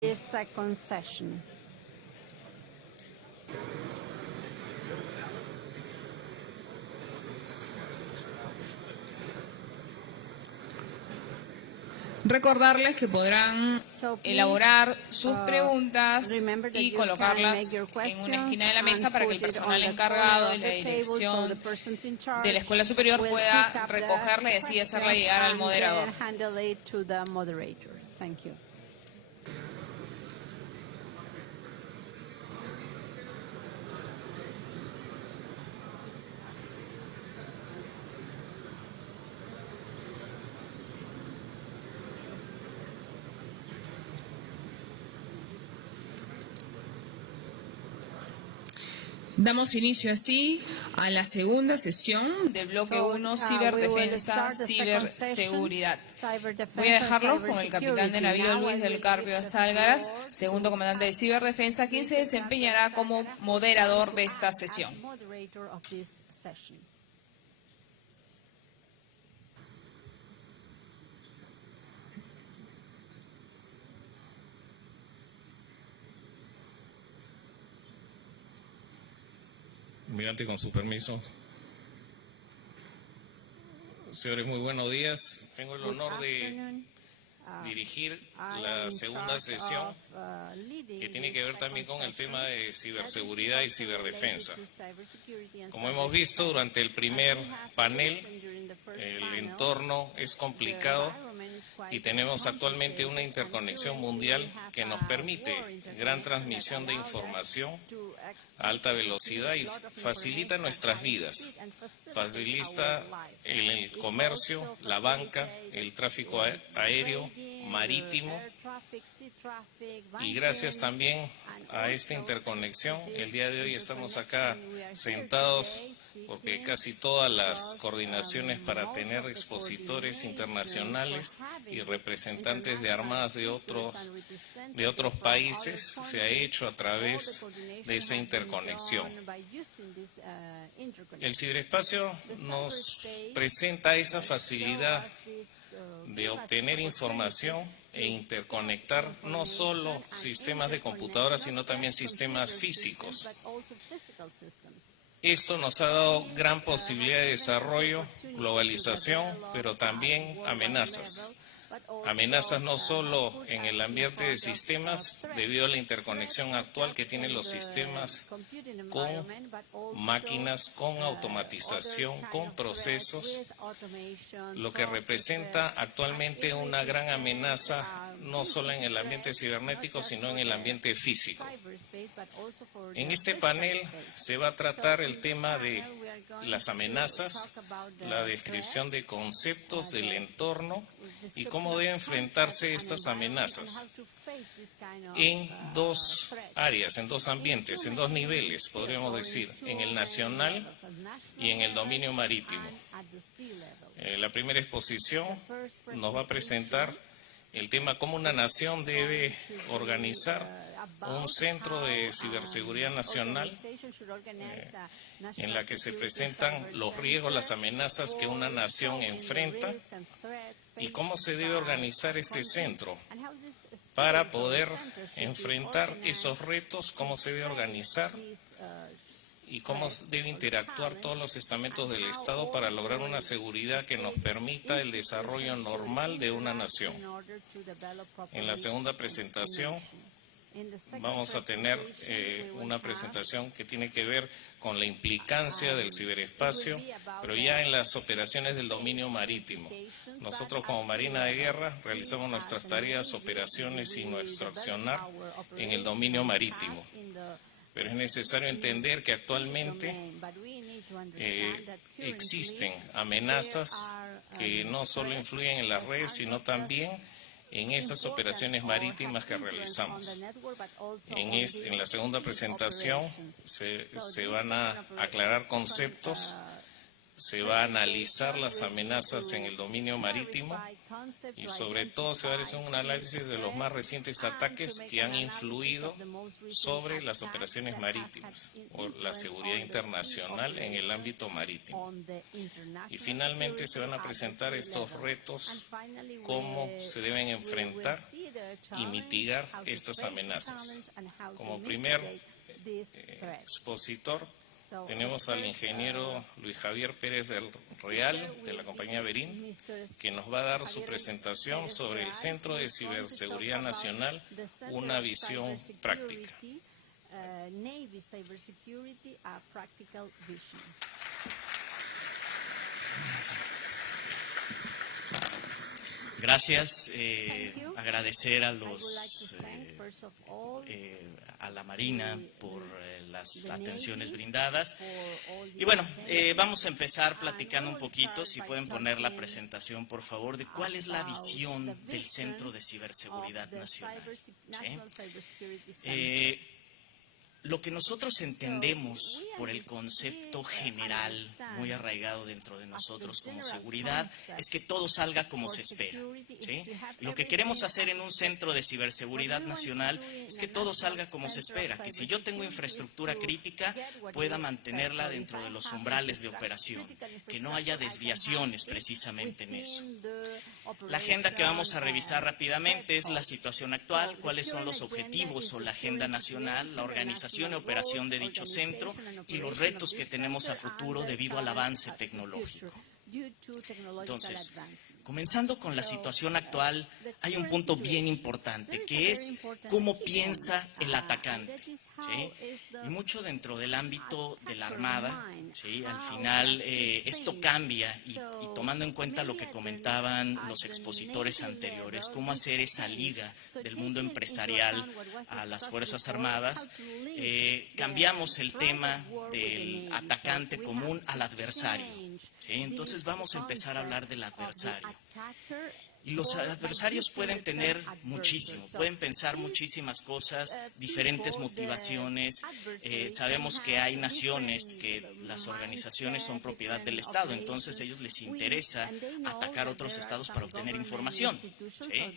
This second session. Recordarles que podrán elaborar sus preguntas y colocarlas en una esquina de la mesa para que el personal encargado de la dirección de la escuela superior pueda recogerla y así hacerla llegar al moderador. Thank you. Damos inicio así a la segunda sesión del bloque 1, ciberdefensa, ciberseguridad. Voy a dejarlos con el capitán de navío Luis del Carpio Sálgaras, segundo comandante de ciberdefensa, quien se desempeñará como moderador de esta sesión. Almirante, con su permiso. Señores, muy buenos días. Tengo el honor de dirigir la segunda sesión que tiene que ver también con el tema de ciberseguridad y ciberdefensa. Como hemos visto durante el primer panel, el entorno es complicado y tenemos actualmente una interconexión mundial que nos permite gran transmisión de información a alta velocidad y facilita nuestras vidas, facilita el comercio, la banca, el tráfico aéreo, marítimo, y gracias también a esta interconexión, el día de hoy estamos acá sentados porque casi todas las coordinaciones para tener expositores internacionales y representantes de armadas de otros países se ha hecho a través de esa interconexión. El ciberespacio nos presenta esa facilidad de obtener información e interconectar no solo sistemas de computadoras, sino también sistemas físicos. Esto nos ha dado gran posibilidad de desarrollo, globalización, pero también amenazas. Amenazas no solo en el ambiente de sistemas, debido a la interconexión actual que tienen los sistemas con máquinas, con automatización, con procesos, lo que representa actualmente una gran amenaza no solo en el ambiente cibernético, sino en el ambiente físico. En este panel se va a tratar el tema de las amenazas, la descripción de conceptos del entorno y cómo deben enfrentarse estas amenazas en dos áreas, en dos ambientes, en dos niveles, podríamos decir, en el nacional y en el dominio marítimo. La primera exposición nos va a presentar el tema cómo una nación debe organizar un centro de ciberseguridad nacional en la que se presentan los riesgos, las amenazas que una nación enfrenta y cómo se debe organizar este centro para poder enfrentar esos retos, cómo se debe organizar y cómo debe interactuar todos los estamentos del Estado para lograr una seguridad que nos permita el desarrollo normal de una nación. En la segunda presentación vamos a tener una presentación que tiene que ver con la implicancia del ciberespacio, pero ya en las operaciones del dominio marítimo. Nosotros como Marina de Guerra realizamos nuestras tareas, operaciones y nuestro accionar en el dominio marítimo. Pero es necesario entender que actualmente existen amenazas que no solo influyen en las redes, sino también en esas operaciones marítimas que realizamos. En la segunda presentación se van a aclarar conceptos, se va a analizar las amenazas en el dominio marítimo y sobre todo se va a hacer un análisis de los más recientes ataques que han influido sobre las operaciones marítimas o la seguridad internacional en el ámbito marítimo. Y finalmente se van a presentar estos retos, cómo se deben enfrentar y mitigar estas amenazas. Como primer expositor tenemos al ingeniero Luis Javier Pérez del Real, de la compañía Berín, que nos va a dar su presentación sobre el Centro de Ciberseguridad Nacional, una visión práctica. Navy Cybersecurity, a practical vision. Gracias. Agradecer a a la Marina por las atenciones brindadas. Y bueno, vamos a empezar platicando un poquito, si pueden poner la presentación, por favor, de cuál es la visión del Centro de Ciberseguridad Nacional. ¿Sí? Lo que nosotros entendemos por el concepto general, muy arraigado dentro de nosotros como seguridad, es que todo salga como se espera. ¿Sí? Lo que queremos hacer en un centro de ciberseguridad nacional es que todo salga como se espera, que si yo tengo infraestructura crítica, pueda mantenerla dentro de los umbrales de operación, que no haya desviaciones precisamente en eso. La agenda que vamos a revisar rápidamente es la situación actual, cuáles son los objetivos o la agenda nacional, la organización y operación de dicho centro y los retos que tenemos a futuro debido al avance tecnológico. Entonces, comenzando con la situación actual, hay un punto bien importante, que es cómo piensa el atacante. ¿Sí? Y mucho dentro del ámbito de la Armada, ¿sí? Al final esto cambia y tomando en cuenta lo que comentaban los expositores anteriores, cómo hacer esa liga del mundo empresarial a las Fuerzas Armadas, cambiamos el tema del atacante común al adversario. ¿Sí? Entonces vamos a empezar a hablar del adversario. Y los adversarios pueden tener muchísimo, pueden pensar muchísimas cosas, diferentes motivaciones. Sabemos que hay naciones que las organizaciones son propiedad del Estado, entonces a ellos les interesa atacar otros estados para obtener información. ¿Sí?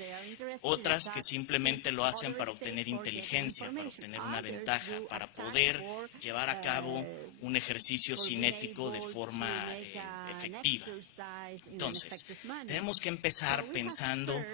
Otras que simplemente lo hacen para obtener inteligencia, para obtener una ventaja, para poder llevar a cabo un ejercicio cinético de forma efectiva. Entonces, tenemos que empezar pensando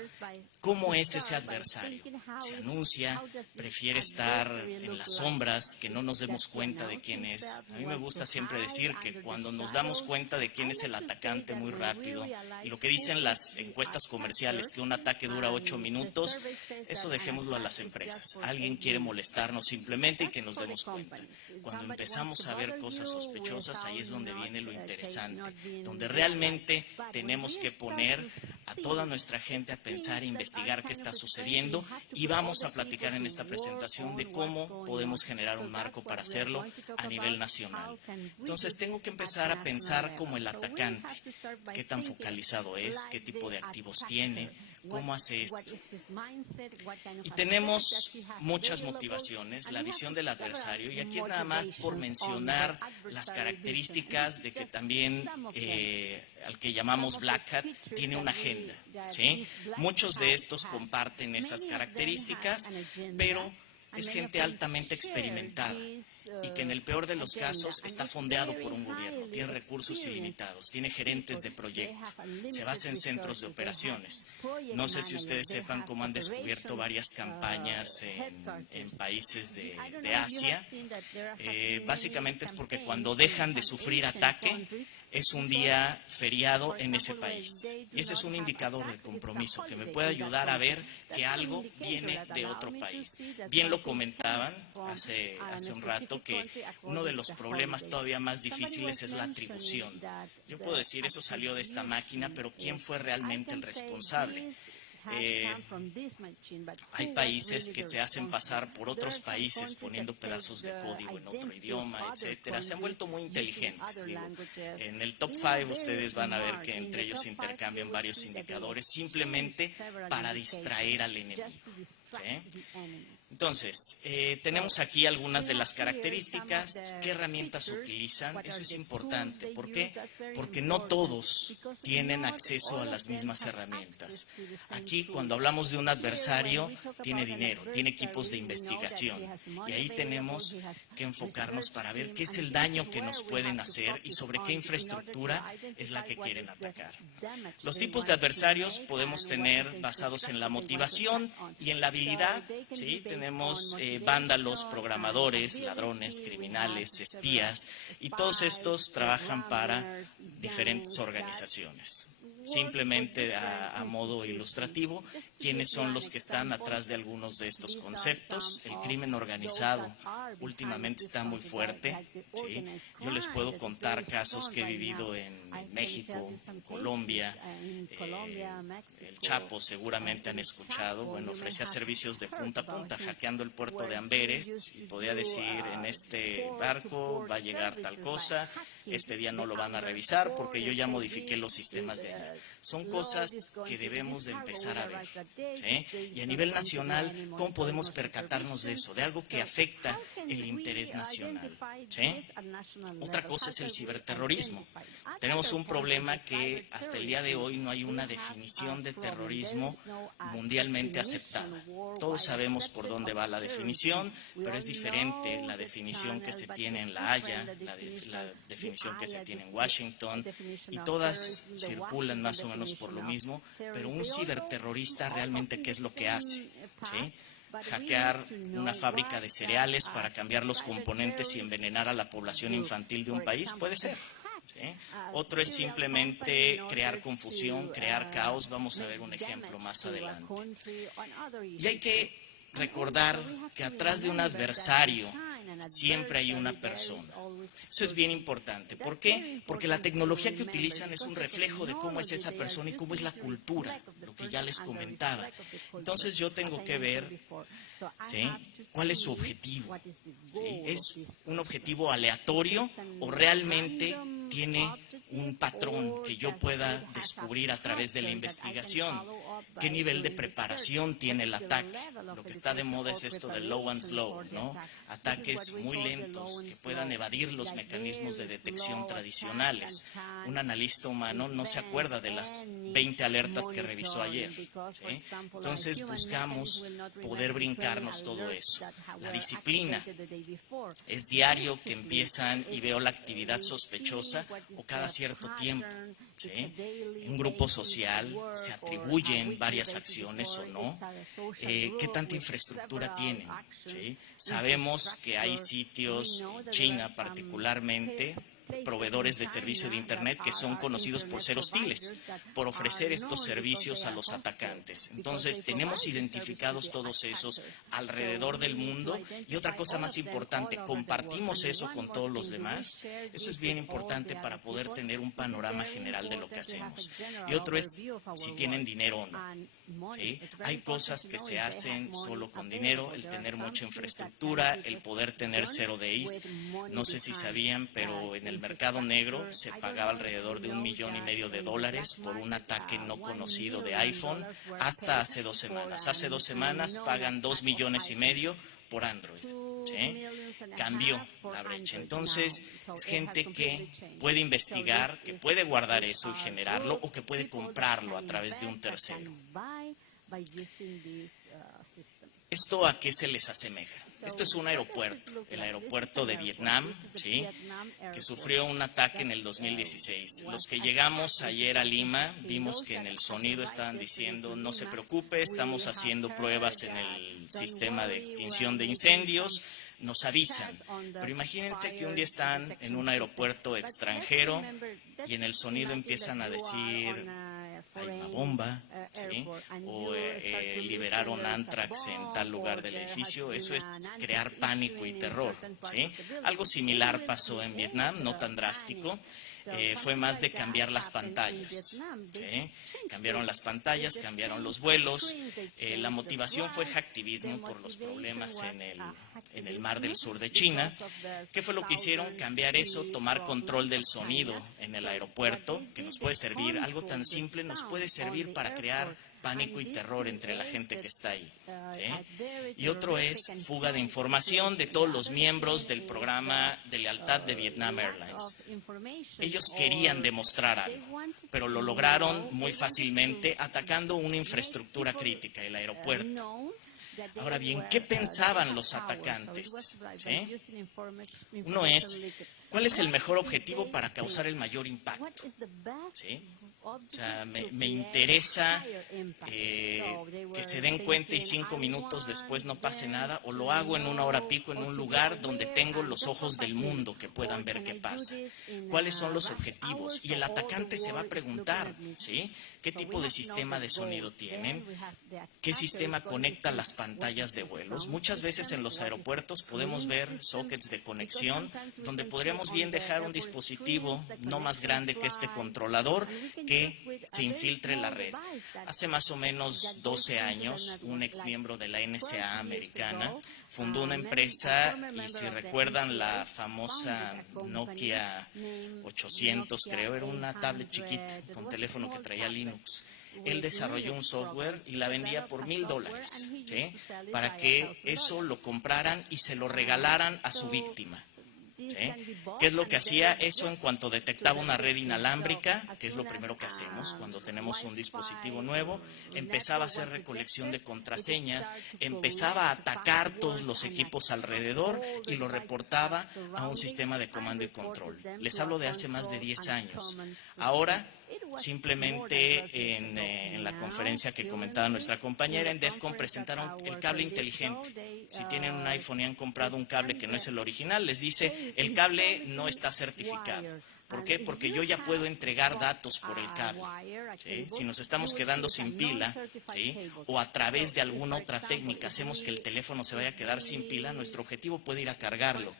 cómo es ese adversario. Se anuncia, prefiere estar en las sombras, que no nos demos cuenta de quién es. A mí me gusta siempre decir que cuando nos damos cuenta de quién es el atacante muy rápido, y lo que dicen las encuestas comerciales, que un ataque dura 8 minutos, eso dejémoslo a las empresas. Alguien quiere molestarnos simplemente y que nos demos cuenta. Cuando empezamos a ver cosas sospechosas, ahí es donde viene lo interesante, donde realmente tenemos que poner a toda nuestra gente a pensar e investigar qué está sucediendo, y vamos a platicar en esta presentación de cómo podemos generar un marco para hacerlo a nivel nacional. Entonces tengo que empezar a pensar como el atacante, qué tan focalizado es, qué tipo de activos tiene, cómo hace esto. Y tenemos muchas motivaciones, la visión del adversario, y aquí es nada más por mencionar las características de que también al que llamamos Black Hat tiene una agenda. ¿Sí? Muchos de estos comparten esas características, pero es gente altamente experimentada y que en el peor de los casos está fondeado por un gobierno, tiene recursos ilimitados, tiene gerentes de proyecto, se basa en centros de operaciones. No sé si ustedes sepan cómo han descubierto varias campañas en países de Asia. Básicamente es porque cuando dejan de sufrir ataque, es un día feriado en ese país. Y ese es un indicador de compromiso que me puede ayudar a ver que algo viene de otro país. Bien lo comentaban hace un rato, que uno de los problemas todavía más difíciles es la atribución. Yo puedo decir, eso salió de esta máquina, pero ¿quién fue realmente el responsable? Hay países que se hacen pasar por otros países poniendo pedazos de código en otro idioma, etcétera. Se han vuelto muy inteligentes. En el top 5 ustedes van a ver que entre ellos intercambian varios indicadores simplemente para distraer al enemigo. ¿Sí? Entonces, tenemos aquí algunas de las características, qué herramientas utilizan. Eso es importante. ¿Por qué? Porque no todos tienen acceso a las mismas herramientas. Aquí aquí, cuando hablamos de un adversario, tiene dinero, tiene equipos de investigación. Y ahí tenemos que enfocarnos para ver qué es el daño que nos pueden hacer y sobre qué infraestructura es la que quieren atacar. Los tipos de adversarios podemos tener basados en la motivación y en la habilidad. ¿Sí? Tenemos vándalos, programadores, ladrones, criminales, espías, y todos estos trabajan para diferentes organizaciones. Simplemente a modo ilustrativo, ¿quiénes son los que están atrás de algunos de estos conceptos? El crimen organizado últimamente está muy fuerte. ¿Sí? Yo les puedo contar casos que he vivido en México, en Colombia. El Chapo seguramente han escuchado. Bueno, ofrecía servicios de punta a punta, hackeando el puerto de Amberes, y podía decir: en este barco va a llegar tal cosa, este día no lo van a revisar porque yo ya modifiqué los sistemas de ahí. Son cosas que debemos de empezar a ver. ¿Sí? Y a nivel nacional, ¿cómo podemos percatarnos de eso? De algo que afecta el interés nacional. ¿Sí? Otra cosa es el ciberterrorismo. Tenemos un problema que hasta el día de hoy no hay una definición de terrorismo mundialmente aceptada. Todos sabemos por dónde va la definición, pero es diferente la definición que se tiene en La Haya, la definición que se tiene en Washington, y todas circulan más o menos por lo mismo, pero un ciberterrorista realmente, ¿qué es lo que hace? ¿Sí? Hackear una fábrica de cereales para cambiar los componentes y envenenar a la población infantil de un país, puede ser. ¿Sí? Otro es simplemente crear confusión, crear caos. Vamos a ver un ejemplo más adelante. Y hay que recordar que atrás de un adversario siempre hay una persona. Eso es bien importante. ¿Por qué? Porque la tecnología que utilizan es un reflejo de cómo es esa persona y cómo es la cultura, lo que ya les comentaba. Entonces yo tengo que ver, ¿sí?, cuál es su objetivo. ¿Sí? ¿Es un objetivo aleatorio o realmente tiene un patrón que yo pueda descubrir a través de la investigación? ¿Qué nivel de preparación tiene el ataque? Lo que está de moda es esto del low and slow, ¿no? Ataques muy lentos que puedan evadir los mecanismos de detección tradicionales. Un analista humano no se acuerda de las 20 alertas que revisó ayer. ¿Sí? Entonces buscamos poder brincarnos todo eso. La disciplina es diario que empiezan y veo la actividad sospechosa, o cada cierto tiempo. ¿Sí? Un grupo social, se atribuyen varias acciones o no. ¿Qué tanta infraestructura tienen? ¿Sí? Sabemos que hay sitios, China particularmente, proveedores de servicio de Internet que son conocidos por ser hostiles, por ofrecer estos servicios a los atacantes. Entonces, tenemos identificados todos esos alrededor del mundo. Y otra cosa más importante, compartimos eso con todos los demás. Eso es bien importante para poder tener un panorama general de lo que hacemos. Y otro es si tienen dinero o no. ¿Sí? Hay cosas que se hacen solo con dinero, el tener mucha infraestructura, el poder tener 0 days. No sé si sabían, pero en el mercado negro se pagaba alrededor de $1,5 millones por un ataque no conocido de iPhone hasta hace 2 semanas. Hace 2 semanas pagan $2,5 millones por Android. ¿Sí? Cambió la brecha. Entonces, es gente que puede investigar, que puede guardar eso y generarlo, o que puede comprarlo a través de un tercero. ¿Esto a qué se les asemeja? Esto es un aeropuerto, el aeropuerto de Vietnam, ¿sí?, que sufrió un ataque en el 2016. Los que llegamos ayer a Lima vimos que en el sonido estaban diciendo: no se preocupe, estamos haciendo pruebas en el sistema de extinción de incendios, nos avisan. Pero imagínense que un día están en un aeropuerto extranjero y en el sonido empiezan a decir: hay una bomba, ¿sí?, o liberaron anthrax en tal lugar del edificio. Eso es crear pánico y terror, ¿sí? Algo similar pasó en Vietnam, no tan drástico. Fue más de cambiar las pantallas. ¿Sí? Cambiaron las pantallas, cambiaron los vuelos. La motivación fue hacktivismo por los problemas en el mar del sur de China. ¿Qué fue lo que hicieron? Cambiar eso, tomar control del sonido en el aeropuerto, que nos puede servir, algo tan simple nos puede servir para crear pánico y terror entre la gente que está ahí. ¿Sí? Y otro es fuga de información de todos los miembros del programa de lealtad de Vietnam Airlines. Ellos querían demostrar algo. pero lo lograron muy fácilmente atacando una infraestructura crítica, el aeropuerto. Ahora bien, ¿qué pensaban los atacantes? ¿Sí? Uno es, ¿cuál es el mejor objetivo para causar el mayor impacto? ¿Sí? O sea, me interesa que se den cuenta y 5 minutos después no pase nada, o lo hago en una hora pico en un lugar donde tengo los ojos del mundo que puedan ver qué pasa. ¿Cuáles son los objetivos? Y el atacante se va a preguntar, ¿sí? ¿Qué tipo de sistema de sonido tienen? ¿Qué sistema conecta las pantallas de vuelos? Muchas veces en los aeropuertos podemos ver sockets de conexión donde podríamos bien dejar un dispositivo no más grande que este controlador que se infiltre en la red. Hace más o menos 12 años, un ex miembro de la NSA americana fundó una empresa, y si recuerdan la famosa Nokia 800, creo, era una tablet chiquita con teléfono que traía Linux. Él desarrolló un software y la vendía por $1,000, ¿sí? Para que eso lo compraran y se lo regalaran a su víctima. ¿Sí? ¿Qué es lo que hacía? Eso en cuanto detectaba una red inalámbrica, que es lo primero que hacemos cuando tenemos un dispositivo nuevo, empezaba a hacer recolección de contraseñas, empezaba a atacar todos los equipos alrededor y lo reportaba a un sistema de comando y control. Les hablo de hace más de 10 años. Ahora, simplemente en la conferencia que comentaba nuestra compañera en DEF CON presentaron el cable inteligente. Si tienen un iPhone y han comprado un cable que no es el original, les dice el cable no está certificado. ¿Por qué? Porque yo ya puedo entregar datos por el cable. ¿Sí? Si nos estamos quedando sin pila, ¿sí? O a través de alguna otra técnica hacemos que el teléfono se vaya a quedar sin pila, nuestro objetivo puede ir a cargarlo.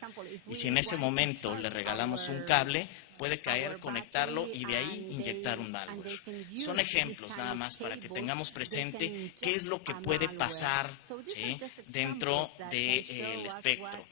Y si en ese momento le regalamos un cable, puede caer, conectarlo y de ahí inyectar un malware. Son ejemplos nada más para que tengamos presente qué es lo que puede pasar, ¿sí? Dentro del espectro.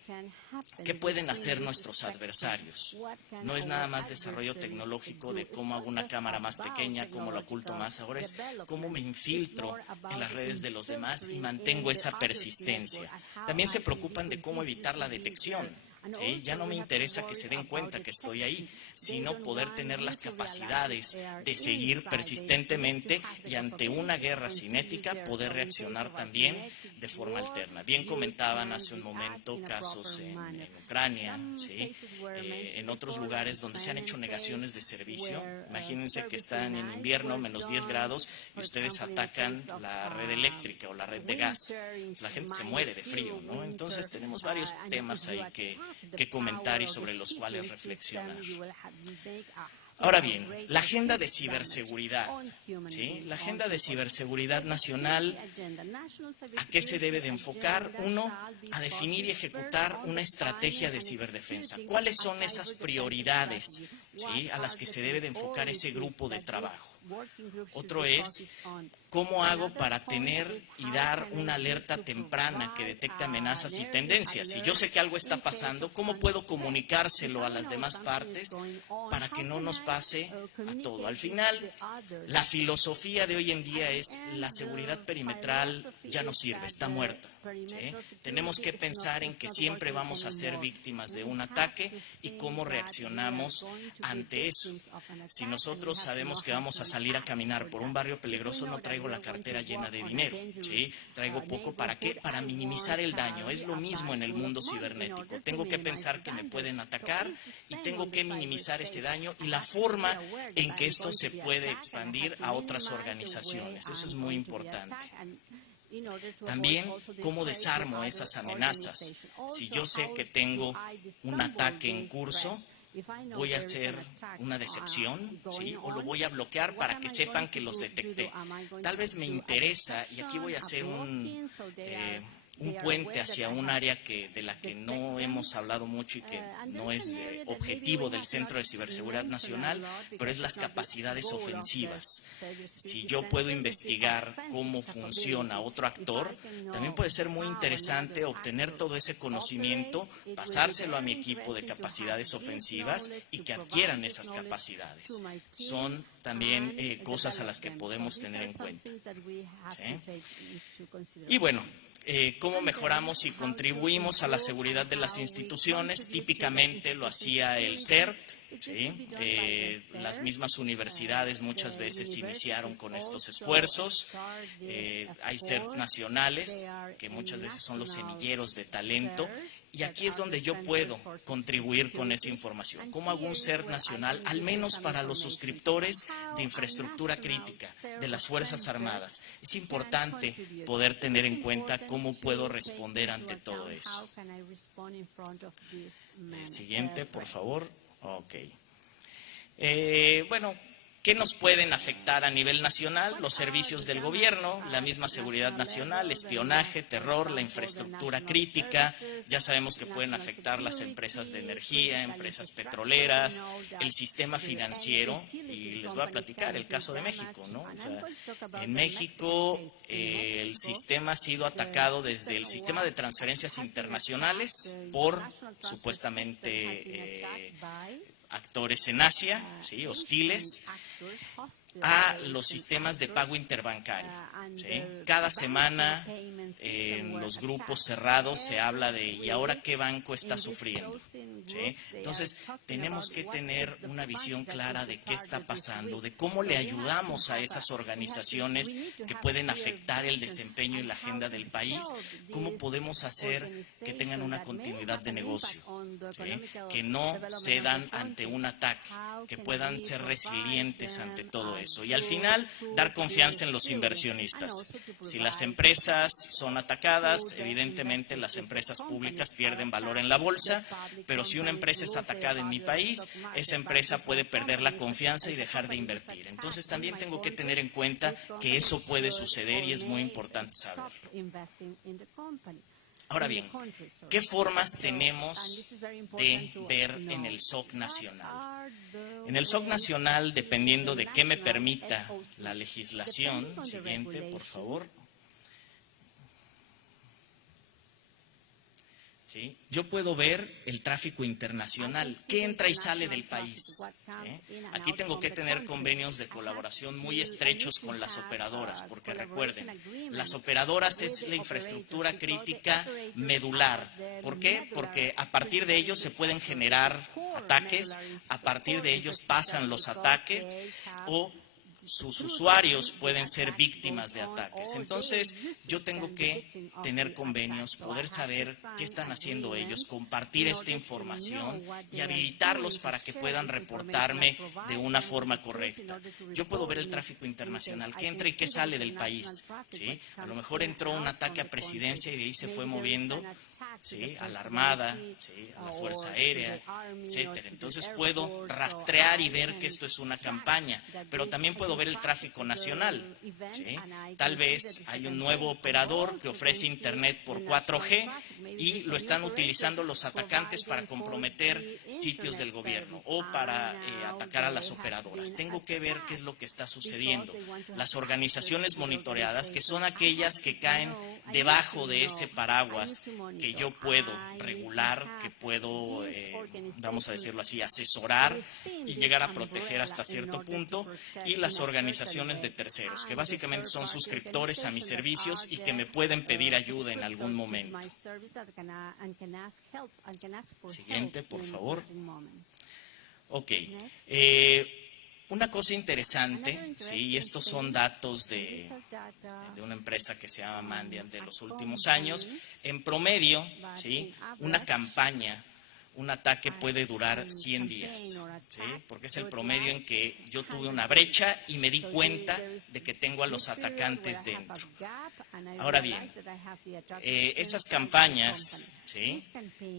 ¿Qué pueden hacer nuestros adversarios? No es nada más desarrollo tecnológico de cómo hago una cámara más pequeña, cómo la oculto más, ahora es cómo me infiltro en las redes de los demás y mantengo esa persistencia. También se preocupan de cómo evitar la detección. ¿Sí? Ya no me interesa que se den cuenta que estoy ahí, sino poder tener las capacidades de seguir persistentemente y ante una guerra cinética poder reaccionar también de forma alterna. Bien comentaban hace un momento casos en Ucrania, ¿sí? En otros lugares donde se han hecho negaciones de servicio. Imagínense que están en invierno, menos 10 grados, y ustedes atacan la red eléctrica o la red de gas. La gente se muere de frío, ¿no? Entonces tenemos varios temas ahí que comentar y sobre los cuales reflexionar. Ahora bien, la agenda de ciberseguridad, ¿sí? La agenda de ciberseguridad nacional, ¿a qué se debe de enfocar? Uno, a definir y ejecutar una estrategia de ciberdefensa. ¿Cuáles son esas prioridades, ¿sí? A las que se debe de enfocar ese grupo de trabajo? Otro es, ¿cómo hago para tener y dar una alerta temprana que detecte amenazas y tendencias? Si yo sé que algo está pasando, ¿cómo puedo comunicárselo a las demás partes para que no nos pase a todo? Al final, la filosofía de hoy en día es la seguridad perimetral ya no sirve, está muerta. ¿Sí? Tenemos que pensar en que siempre vamos a ser víctimas de un ataque y cómo reaccionamos ante eso. Si nosotros sabemos que vamos a salir a caminar por un barrio peligroso, no traigo la cartera llena de dinero, ¿sí? Traigo poco, ¿para qué? Para minimizar el daño. Es lo mismo en el mundo cibernético. Tengo que pensar que me pueden atacar y tengo que minimizar ese daño y la forma en que esto se puede expandir a otras organizaciones. Eso es muy importante. También, ¿cómo desarmo esas amenazas? Si yo sé que tengo un ataque en curso, voy a hacer una decepción, ¿sí? O lo voy a bloquear para que sepan que los detecté. Tal vez me interesa, y aquí voy a hacer un puente hacia un área de la que no hemos hablado mucho y que no es objetivo del Centro de Ciberseguridad Nacional, pero es las capacidades ofensivas. Si yo puedo investigar cómo funciona otro actor, también puede ser muy interesante obtener todo ese conocimiento, pasárselo a mi equipo de capacidades ofensivas y que adquieran esas capacidades. Son también cosas a las que podemos tener en cuenta. ¿Sí? Y bueno, cómo mejoramos y contribuimos a la seguridad de las instituciones. Típicamente lo hacía el CERT, ¿sí? Las mismas universidades muchas veces iniciaron con estos esfuerzos. Hay CERTs nacionales, que muchas veces son los semilleros de talento, y aquí es donde yo puedo contribuir con esa información. ¿Cómo hago un CERT nacional, al menos para los suscriptores de infraestructura crítica de las Fuerzas Armadas? Es importante poder tener en cuenta cómo puedo responder ante todo eso. Siguiente, por favor. Ok. Bueno, ¿qué nos pueden afectar a nivel nacional? Los servicios del gobierno, la misma seguridad nacional, espionaje, terror, la infraestructura crítica. Ya sabemos que pueden afectar las empresas de energía, empresas petroleras, el sistema financiero. Y les voy a platicar el caso de México, ¿no? O sea, en México el sistema ha sido atacado desde el sistema de transferencias internacionales por supuestamente actores en Asia, ¿sí? Hostiles, a los sistemas de pago interbancario, ¿sí? Cada semana en los grupos cerrados se habla de ¿y ahora qué banco está sufriendo? ¿Sí? Entonces tenemos que tener una visión clara de qué está pasando, de cómo le ayudamos a esas organizaciones que pueden afectar el desempeño y la agenda del país, cómo podemos hacer que tengan una continuidad de negocio, ¿sí? Que no cedan ante un ataque, que puedan ser resilientes ante todo eso. Y al final, dar confianza en los inversionistas. Si las empresas son atacadas, evidentemente las empresas públicas pierden valor en la bolsa, pero si una empresa es atacada en mi país, esa empresa puede perder la confianza y dejar de invertir. Entonces también tengo que tener en cuenta que eso puede suceder y es muy importante saberlo. Ahora bien, ¿qué formas tenemos de ver en el SOC nacional? En el SOC nacional, dependiendo de qué me permita la legislación, siguiente, por favor. ¿Sí? Yo puedo ver el tráfico internacional, qué entra y sale del país. ¿Sí? Aquí tengo que tener convenios de colaboración muy estrechos con las operadoras, porque recuerden, las operadoras es la infraestructura crítica medular. ¿Por qué? Porque a partir de ellos se pueden generar ataques, a partir de ellos pasan los ataques o sus usuarios pueden ser víctimas de ataques. Entonces, yo tengo que tener convenios, poder saber qué están haciendo ellos, compartir esta información y habilitarlos para que puedan reportarme de una forma correcta. Yo puedo ver el tráfico internacional, qué entra y qué sale del país, ¿sí? A lo mejor entró un ataque a presidencia y de ahí se fue moviendo, ¿sí? A la Armada, ¿sí? A la Fuerza Aérea, etcétera. Entonces puedo rastrear y ver que esto es una campaña, pero también puedo ver el tráfico nacional, ¿sí? Tal vez hay un nuevo operador que ofrece internet por 4G y lo están utilizando los atacantes para comprometer sitios del gobierno o para atacar a las operadoras. Tengo que ver qué es lo que está sucediendo. Las organizaciones monitoreadas, que son aquellas que caen debajo de ese paraguas que yo puedo regular, que puedo, vamos a decirlo así, asesorar y llegar a proteger hasta cierto punto, y las organizaciones de terceros, que básicamente son suscriptores a mis servicios y que me pueden pedir ayuda en algún momento. Siguiente, por favor. Ok. Una cosa interesante, ¿sí? Y estos son datos de una empresa que se llama Mandiant de los últimos años. En promedio, ¿sí? Una campaña, un ataque puede durar 100 días, ¿sí? Porque es el promedio en que yo tuve una brecha y me di cuenta de que tengo a los atacantes dentro. Ahora bien, esas campañas, ¿sí?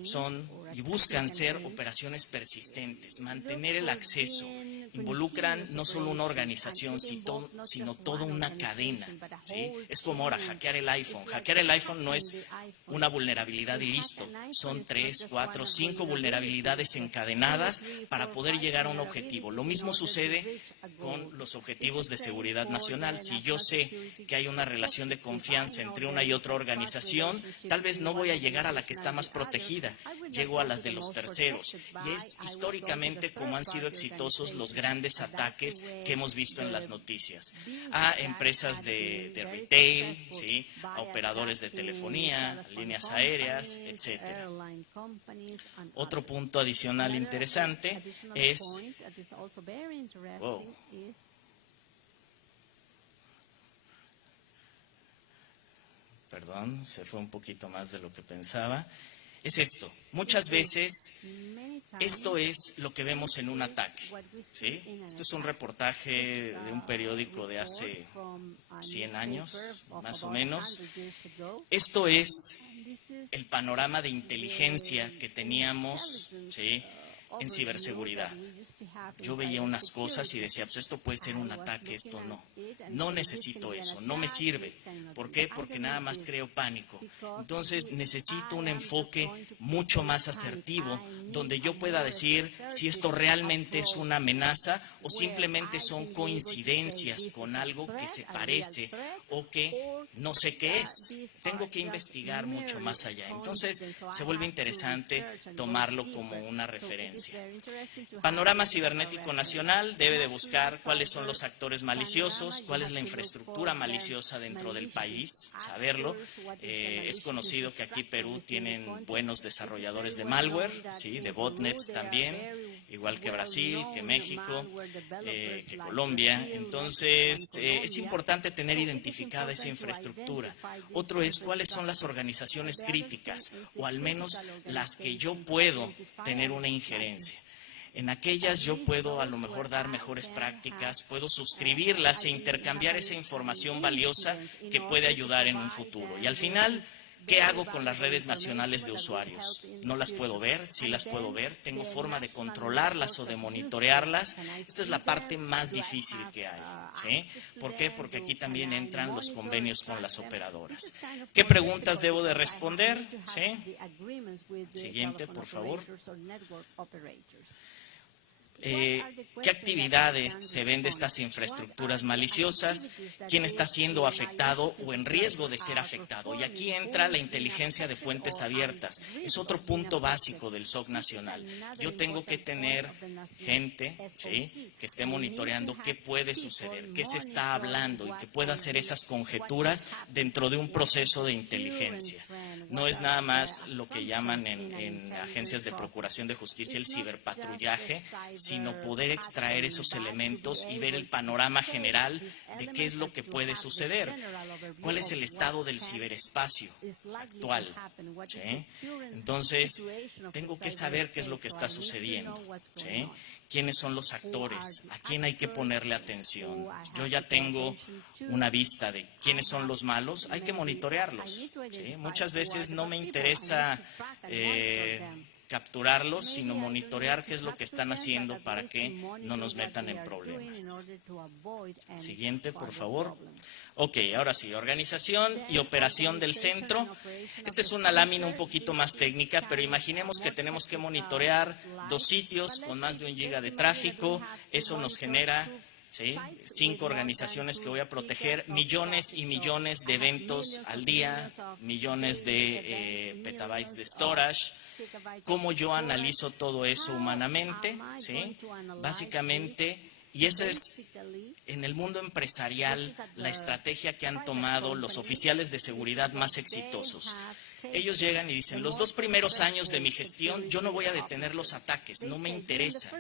Son y buscan ser operaciones persistentes, mantener el acceso. Involucran no solo una organización, sino toda una cadena, ¿sí? Es como ahora hackear el iPhone. Hackear el iPhone no es una vulnerabilidad y listo. Son 3, 4, 5 vulnerabilidades encadenadas para poder llegar a un objetivo. Lo mismo sucede con los objetivos de seguridad nacional. Si yo sé que hay una relación de confianza entre una y otra organización, tal vez no voy a llegar a la que está más protegida, llego a las de los terceros. Y es históricamente como han sido exitosos los grandes ataques que hemos visto en las noticias. A empresas de retail, ¿sí? A operadores de telefonía, líneas aéreas, etcétera. Otro punto adicional interesante es... Wow. Perdón, se fue un poquito más de lo que pensaba. Es esto. Muchas veces esto es lo que vemos en un ataque, ¿sí? Esto es un reportaje de un periódico de hace 100 años, más o menos. Esto es el panorama de inteligencia que teníamos, ¿sí?, en ciberseguridad. Yo veía unas cosas y decía, pues esto puede ser un ataque, esto no. No necesito eso, no me sirve. ¿Por qué? Porque nada más creo pánico. Entonces necesito un enfoque mucho más asertivo, donde yo pueda decir si esto realmente es una amenaza o simplemente son coincidencias con algo que se parece o que no sé qué es. Tengo que investigar mucho más allá. Entonces se vuelve interesante tomarlo como una referencia. Panorama cibernético nacional debe de buscar cuáles son los actores maliciosos, cuál es la infraestructura maliciosa dentro del país, saberlo. Es conocido que aquí Perú tienen buenos desarrolladores de malware, ¿sí?, de botnets también, igual que Brasil, que México, que Colombia. Entonces, es importante tener identificada esa infraestructura. Otro es cuáles son las organizaciones críticas, o al menos las que yo puedo tener una injerencia. En aquellas yo puedo a lo mejor dar mejores prácticas, puedo suscribirlas e intercambiar esa información valiosa que puede ayudar en un futuro. Y al final, ¿qué hago con las redes nacionales de usuarios? ¿No las puedo ver? ¿Sí las puedo ver? ¿Tengo forma de controlarlas o de monitorearlas? Esta es la parte más difícil que hay, ¿sí? ¿Por qué? Porque aquí también entran los convenios con las operadoras. ¿Qué preguntas debo de responder? ¿Sí? Siguiente, por favor. ¿Qué actividades se ven de estas infraestructuras maliciosas? ¿Quién está siendo afectado o en riesgo de ser afectado? Y aquí entra la inteligencia de fuentes abiertas. Es otro punto básico del SOC nacional. Yo tengo que tener gente, ¿sí?, que esté monitoreando qué puede suceder, qué se está hablando y que pueda hacer esas conjeturas dentro de un proceso de inteligencia. No es nada más lo que llaman en agencias de procuración de justicia el ciberpatrullaje, sino poder extraer esos elementos y ver el panorama general de qué es lo que puede suceder. ¿Cuál es el estado del ciberespacio actual? ¿Sí? Entonces, tengo que saber qué es lo que está sucediendo, ¿sí? ¿Quiénes son los actores? ¿A quién hay que ponerle atención? Yo ya tengo una vista de quiénes son los malos, hay que monitorearlos, ¿sí? Muchas veces no me interesa capturarlos, sino monitorear qué es lo que están haciendo para que no nos metan en problemas. Siguiente, por favor. Ok, ahora sí, organización y operación del centro. Esta es una lámina un poquito más técnica, pero imaginemos que tenemos que monitorear 2 sitios con más de 1 giga de tráfico. Eso nos genera, ¿sí?, 5 organizaciones que voy a proteger, millones y millones de eventos al día, millones de petabytes de storage. ¿Cómo yo analizo todo eso humanamente? ¿Sí? Básicamente, y esa es en el mundo empresarial la estrategia que han tomado los oficiales de seguridad más exitosos. Ellos llegan y dicen, los 2 primeros años de mi gestión yo no voy a detener los ataques, no me interesa.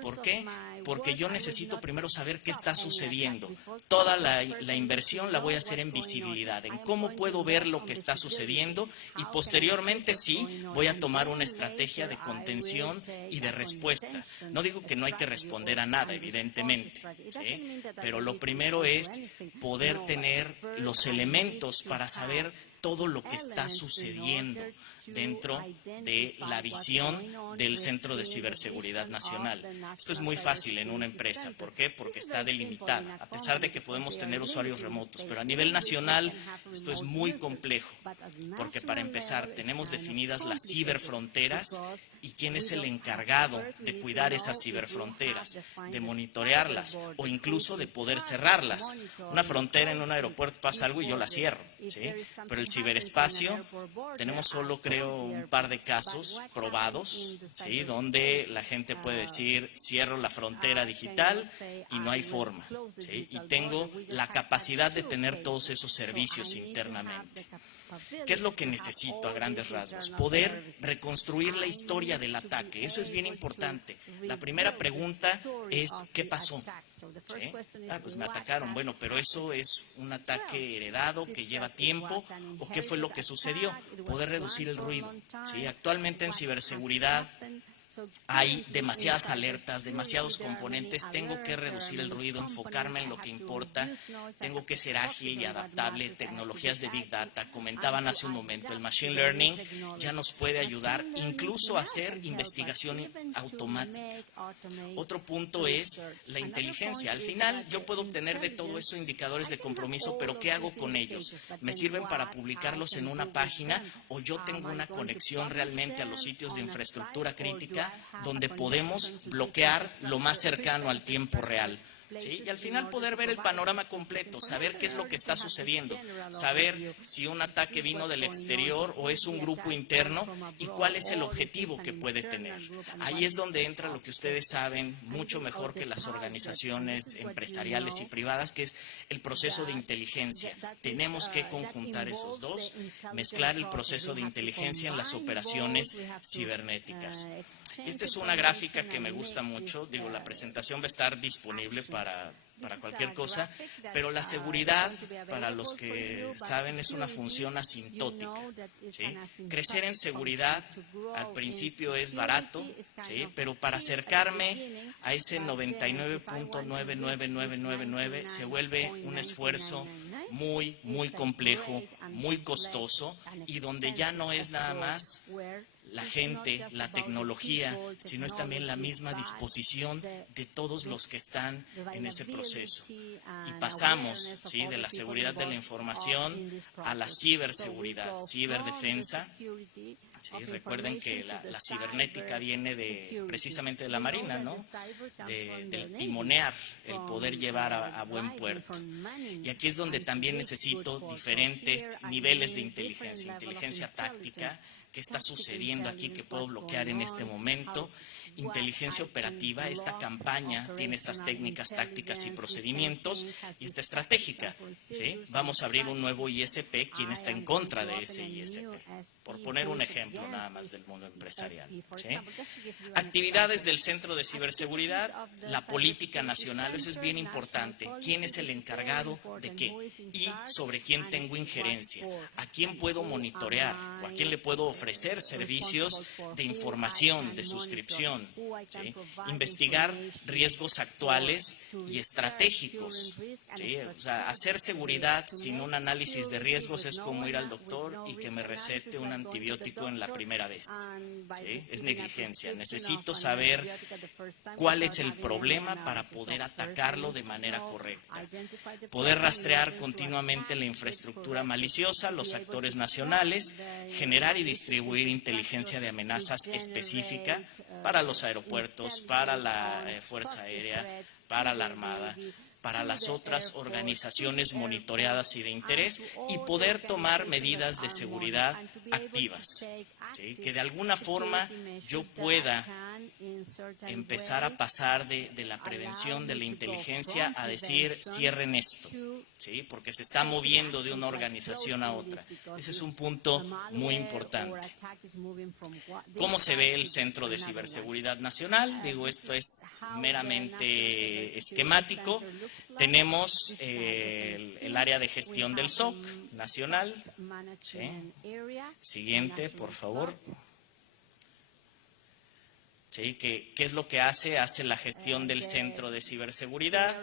¿Por qué? Porque yo necesito primero saber qué está sucediendo. Toda la inversión la voy a hacer en visibilidad, en cómo puedo ver lo que está sucediendo y posteriormente sí voy a tomar una estrategia de contención y de respuesta. No digo que no hay que responder a nada, evidentemente, ¿sí?, pero lo primero es poder tener los elementos para saber todo lo que está sucediendo dentro de la visión del Centro de Ciberseguridad Nacional. Esto es muy fácil en una empresa. ¿Por qué? Porque está delimitada, a pesar de que podemos tener usuarios remotos. Pero a nivel nacional esto es muy complejo, porque para empezar tenemos definidas las ciberfronteras y quién es el encargado de cuidar esas ciberfronteras, de monitorearlas o incluso de poder cerrarlas. Una frontera en un aeropuerto pasa algo y yo la cierro. ¿sí? Pero el ciberespacio, tenemos solo creo un par de casos probados, ¿sí? Donde la gente puede decir, cierro la frontera digital y no hay forma, ¿sí? Y tengo la capacidad de tener todos esos servicios internamente. ¿Qué es lo que necesito a grandes rasgos? Poder reconstruir la historia del ataque. Eso es bien importante. La primera pregunta es, ¿qué pasó? ¿Sí? Pues me atacaron. Bueno, pero eso es un ataque heredado que lleva tiempo, ¿o qué fue lo que sucedió? Poder reducir el ruido. ¿Sí? Actualmente en ciberseguridad hay demasiadas alertas, demasiados componentes, tengo que reducir el ruido, enfocarme en lo que importa, tengo que ser ágil y adaptable, tecnologías de Big Data, comentaban hace un momento, el Machine Learning ya nos puede ayudar incluso a hacer investigación automática. Otro punto es la inteligencia. Al final yo puedo obtener de todo eso indicadores de compromiso, pero ¿qué hago con ellos? ¿Me sirven para publicarlos en una página o yo tengo una conexión realmente a los sitios de infraestructura crítica donde podemos bloquear lo más cercano al tiempo real? ¿Sí? Y al final poder ver el panorama completo, saber qué es lo que está sucediendo, saber si un ataque vino del exterior o es un grupo interno y cuál es el objetivo que puede tener. Ahí es donde entra lo que ustedes saben mucho mejor que las organizaciones empresariales y privadas, que es el proceso de inteligencia. Tenemos que conjuntar esos dos, mezclar el proceso de inteligencia en las operaciones cibernéticas. Esta es una gráfica que me gusta mucho, digo, la presentación va a estar disponible para cualquier cosa, pero la seguridad, para los que saben, es una función asintótica, ¿sí? Crecer en seguridad al principio es barato, ¿sí? Pero para acercarme a ese 99.99999 se vuelve un esfuerzo muy, muy complejo, muy costoso, y donde ya no es nada más la gente, la tecnología, sino es también la misma disposición de todos los que están en ese proceso. Y pasamos, ¿sí?, de la seguridad de la información a la ciberseguridad, ciberdefensa. Sí, recuerden que la cibernética viene precisamente de la Marina, ¿no? Del timonear, el poder llevar a buen puerto. Y aquí es donde también necesito diferentes niveles de inteligencia, inteligencia táctica. ¿Qué está sucediendo aquí que puedo bloquear en este momento? Inteligencia operativa, esta campaña tiene estas técnicas, tácticas y procedimientos, y esta estratégica, ¿sí? Vamos a abrir un nuevo ISP, ¿quién está en contra de ese ISP? Por poner un ejemplo nada más del mundo empresarial, ¿sí? Actividades del Centro de Ciberseguridad, la política nacional, eso es bien importante. ¿Quién es el encargado de qué? Y sobre quién tengo injerencia, a quién puedo monitorear o a quién le puedo ofrecer servicios de información, de suscripción. ¿Sí? Investigar riesgos actuales y estratégicos. ¿Sí? O sea, hacer seguridad sin un análisis de riesgos es como ir al doctor y que me recete un antibiótico en la primera vez. ¿Sí? Es negligencia. Necesito saber cuál es el problema para poder atacarlo de manera correcta. Poder rastrear continuamente la infraestructura maliciosa, los actores nacionales, generar y distribuir inteligencia de amenazas específica para los aeropuertos, para la Fuerza Aérea, para la Armada, para las otras organizaciones monitoreadas y de interés, y poder tomar medidas de seguridad activas, ¿sí? Que de alguna forma yo pueda empezar a pasar de la prevención, de la inteligencia, a decir cierren esto, ¿sí? Porque se está moviendo de una organización a otra. Ese es un punto muy importante. ¿Cómo se ve el Centro de Ciberseguridad Nacional? Digo, esto es meramente esquemático. Tenemos el área de gestión del SOC nacional. ¿Sí? Siguiente, por favor. ¿Sí? ¿Qué es lo que hace? Hace la gestión del Centro de Ciberseguridad.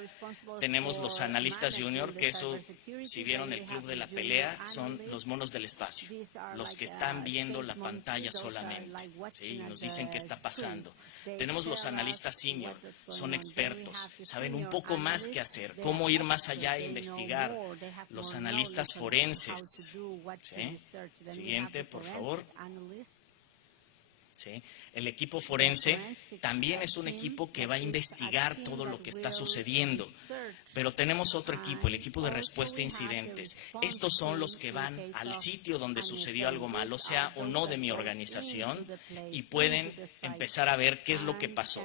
Tenemos los analistas junior, que eso, si vieron el Club de la Pelea, son los monos del espacio, los que están viendo la pantalla solamente, ¿sí? Y nos dicen qué está pasando. Tenemos los analistas senior, son expertos, saben un poco más qué hacer, cómo ir más allá e investigar. Los analistas forenses. ¿Sí? Siguiente, por favor. ¿Sí? El equipo forense también es un equipo que va a investigar todo lo que está sucediendo. Pero tenemos otro equipo, el equipo de respuesta a incidentes. Estos son los que van al sitio donde sucedió algo malo, sea o no de mi organización, y pueden empezar a ver qué es lo que pasó.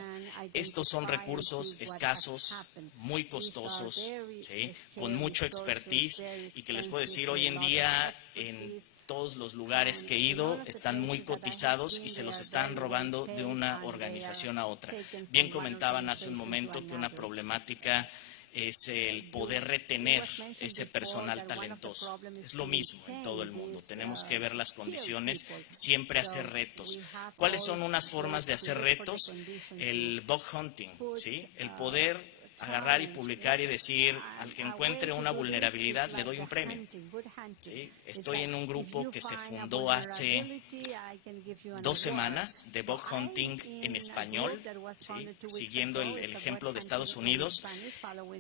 Estos son recursos escasos, muy costosos, ¿sí?, con mucho expertise, y que les puedo decir, hoy en día en todos los lugares que he ido están muy cotizados y se los están robando de una organización a otra. Bien comentaban hace un momento que una problemática es el poder retener ese personal talentoso. Es lo mismo en todo el mundo. Tenemos que ver las condiciones, siempre hacer retos. ¿Cuáles son unas formas de hacer retos? El bug hunting, ¿sí? El poder agarrar y publicar y decir, al que encuentre una vulnerabilidad le doy un premio. ¿Sí? Estoy en un grupo que se fundó hace 2 semanas de bug hunting en español, ¿sí?, siguiendo el ejemplo de Estados Unidos.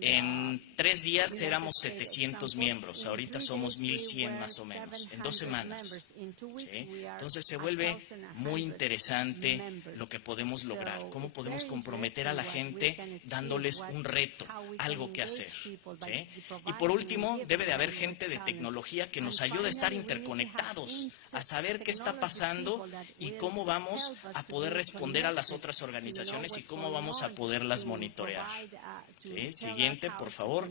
En 3 días éramos 700 miembros, ahorita somos 1,100 más o menos, en 2 semanas. ¿Sí? Entonces se vuelve muy interesante lo que podemos lograr, cómo podemos comprometer a la gente dándoles un reto, algo que hacer. ¿Sí? Y por último, debe de haber gente de tecnología que nos ayude a estar interconectados, a saber qué está pasando y cómo vamos a poder responder a las otras organizaciones y cómo vamos a poderlas monitorear. ¿Sí? Siguiente, por favor.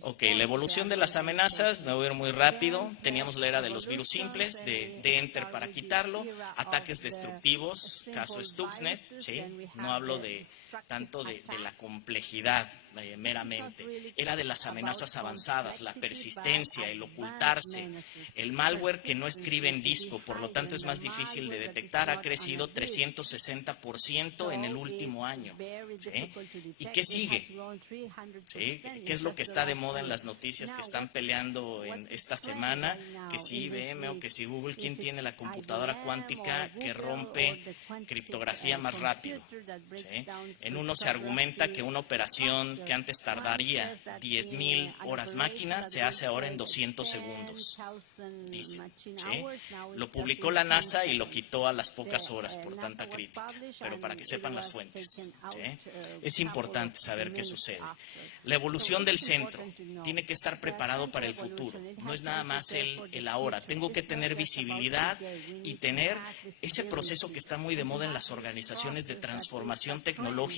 Ok, la evolución de las amenazas, me voy a ir muy rápido. Teníamos la era de los virus simples, de Enter para quitarlo, ataques destructivos, caso Stuxnet, ¿sí? No hablo tanto de la complejidad meramente. Era de las amenazas avanzadas, la persistencia, el ocultarse, el malware que no escribe en disco, por lo tanto es más difícil de detectar, ha crecido 360% en el último año. ¿Sí? ¿Y qué sigue? ¿Sí? ¿Qué es lo que está de moda en las noticias que están peleando en esta semana? Que si IBM o que si Google, ¿quién tiene la computadora cuántica que rompe criptografía más rápido? ¿Sí? En uno se argumenta que una operación que antes tardaría 10,000 horas máquina se hace ahora en 200 segundos, dice. ¿Sí? Lo publicó la NASA y lo quitó a las pocas horas por tanta crítica, pero para que sepan las fuentes. ¿Sí? Es importante saber qué sucede. La evolución del centro tiene que estar preparado para el futuro, no es nada más el ahora. Tengo que tener visibilidad y tener ese proceso que está muy de moda en las organizaciones de transformación tecnológica,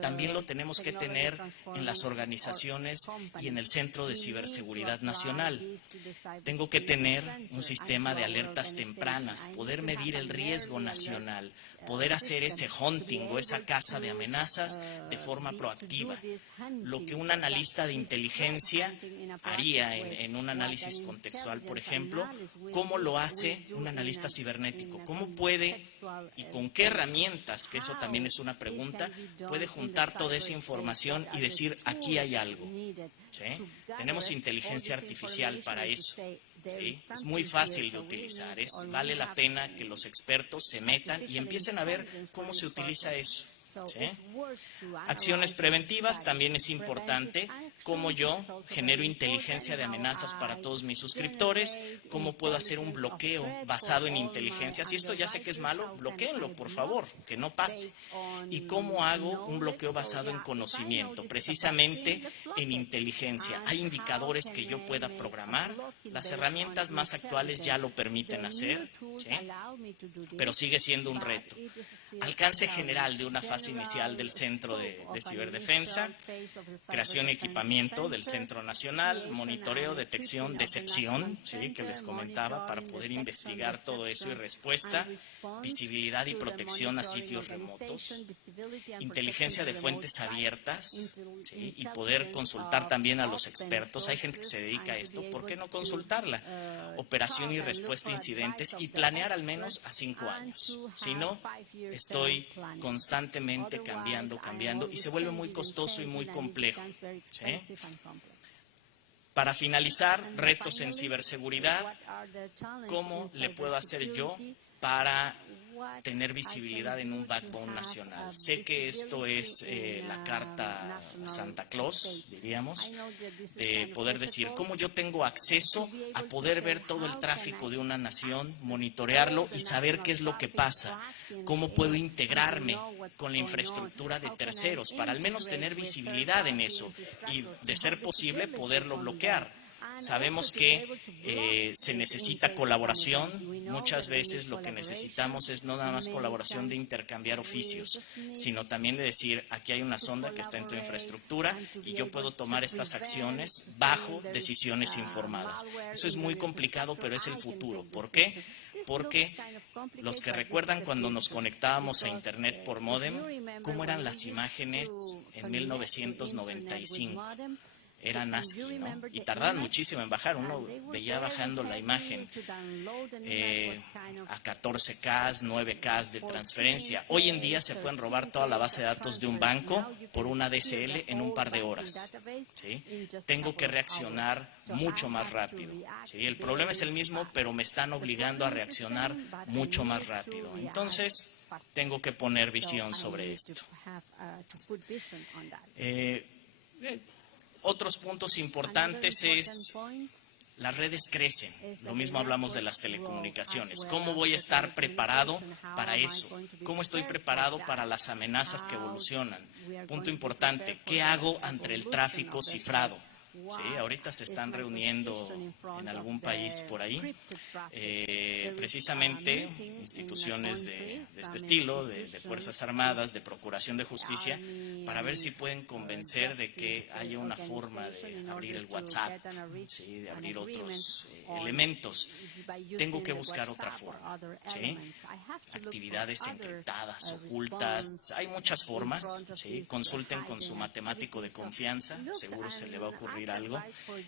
también lo tenemos que tener en las organizaciones y en el Centro de Ciberseguridad Nacional. Tengo que tener un sistema de alertas tempranas, poder medir el riesgo nacional, poder hacer ese hunting o esa caza de amenazas de forma proactiva. Lo que un analista de inteligencia haría en un análisis contextual, por ejemplo, ¿cómo lo hace un analista cibernético? ¿Cómo puede y con qué herramientas, que eso también es una pregunta, puede juntar toda esa información y decir, aquí hay algo? ¿Sí? Tenemos inteligencia artificial para eso. ¿Sí? Es muy fácil de utilizar, vale la pena que los expertos se metan y empiecen a ver cómo se utiliza eso. ¿Sí? Acciones preventivas también es importante, cómo yo genero inteligencia de amenazas para todos mis suscriptores, cómo puedo hacer un bloqueo basado en inteligencia. Si esto ya sé que es malo, bloquéenlo, por favor, que no pase. Y cómo hago un bloqueo basado en conocimiento, precisamente en inteligencia. Hay indicadores que yo pueda programar, las herramientas más actuales ya lo permiten hacer, ¿sí? Pero sigue siendo un reto. Alcance general de una fase inicial del Centro de Ciberdefensa, creación y equipamiento del Centro Nacional, monitoreo, detección, decepción, ¿sí?, que les comentaba, para poder investigar todo eso y respuesta, visibilidad y protección a sitios remotos, inteligencia de fuentes abiertas, ¿sí?, y poder consultar también a los expertos. Hay gente que se dedica a esto, ¿por qué no consultarla? Operación y respuesta a incidentes y planear al menos a 5 años. Si no, estoy constantemente cambiando y se vuelve muy costoso y muy complejo. ¿Sí? Para finalizar, retos en ciberseguridad, ¿cómo le puedo hacer yo para tener visibilidad en un backbone nacional. Sé que esto es la carta Santa Claus, diríamos, de poder decir cómo yo tengo acceso a poder ver todo el tráfico de una nación, monitorearlo y saber qué es lo que pasa, cómo puedo integrarme con la infraestructura de terceros para al menos tener visibilidad en eso y, de ser posible, poderlo bloquear. Sabemos que se necesita colaboración. Muchas veces lo que necesitamos es no nada más colaboración de intercambiar oficios, sino también de decir, aquí hay una sonda que está en tu infraestructura y yo puedo tomar estas acciones bajo decisiones informadas. Eso es muy complicado, pero es el futuro. ¿Por qué? Porque los que recuerdan cuando nos conectábamos a Internet por módem, ¿cómo eran las imágenes en 1995? Eran ASCII, ¿no? Y tardaban muchísimo en bajar. Uno veía bajando la imagen a 14K, 9K de transferencia. Hoy en día se pueden robar toda la base de datos de un banco por una DSL en un par de horas, ¿sí? Tengo que reaccionar mucho más rápido, ¿sí? El problema es el mismo, pero me están obligando a reaccionar mucho más rápido. Entonces, tengo que poner visión sobre esto. Otros puntos importantes es, las redes crecen, lo mismo hablamos de las telecomunicaciones. ¿Cómo voy a estar preparado para eso? ¿Cómo estoy preparado para las amenazas que evolucionan? Punto importante, ¿qué hago ante el tráfico cifrado? Sí, ahorita se están reuniendo en algún país por ahí, precisamente instituciones de este estilo, de Fuerzas Armadas, de Procuración de Justicia, para ver si pueden convencer de que haya una forma de abrir el WhatsApp, ¿sí? De abrir otros elementos. Tengo que buscar otra forma, ¿sí? Actividades encriptadas, ocultas, hay muchas formas, ¿sí? Consulten con su matemático de confianza, seguro se le va a ocurrir algo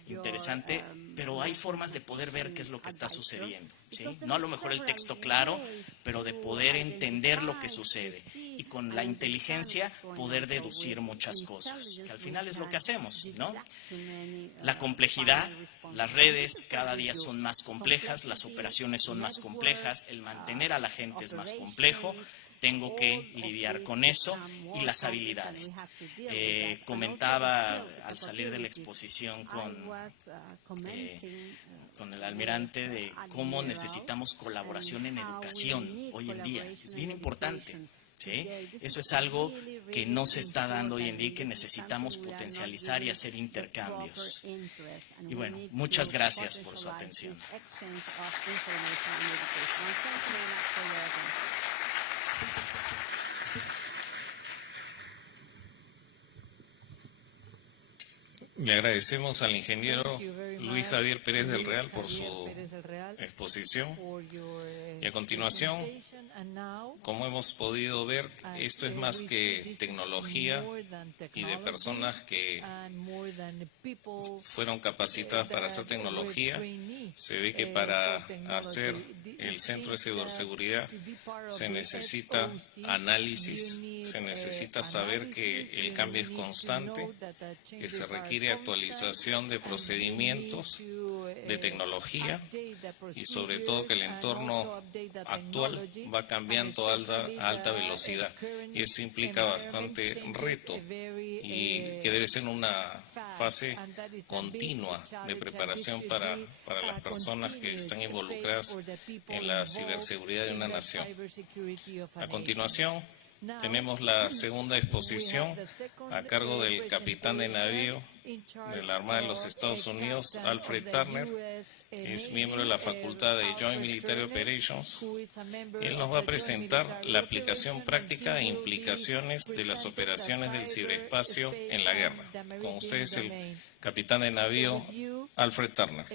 interesante, pero hay formas de poder ver qué es lo que está sucediendo, ¿sí? No a lo mejor el texto claro, pero de poder entender lo que sucede y con la inteligencia poder deducir muchas cosas, que al final es lo que hacemos, ¿no? La complejidad, las redes cada día son más complejas, las operaciones son más complejas, el mantener a la gente es más complejo. Tengo que lidiar con eso y las habilidades. Comentaba al salir de la exposición con el almirante de cómo necesitamos colaboración en educación hoy en día. Es bien importante, ¿sí? Eso es algo que no se está dando hoy en día y que necesitamos potencializar y hacer intercambios. Y bueno, muchas gracias por su atención. Le agradecemos al ingeniero Luis Javier Pérez del Real por su exposición. Y a continuación, como hemos podido ver, esto es más que tecnología y de personas que fueron capacitadas para hacer tecnología. Se ve que para hacer el Centro de Ciberseguridad se necesita análisis, se necesita saber que el cambio es constante, que se requiere actualización de procedimientos, de tecnología y sobre todo que el entorno actual va cambiando a alta velocidad y eso implica bastante reto y que debe ser una fase continua de preparación para las personas que están involucradas en la ciberseguridad de una nación. A continuación, tenemos la segunda exposición a cargo del capitán de navío de la Armada de los Estados Unidos, Alfred Turner, que es miembro de la Facultad de Joint Military Operations. Él nos va a presentar la aplicación práctica e implicaciones de las operaciones del ciberespacio en la guerra. Con ustedes el capitán de navío, Alfred Turner.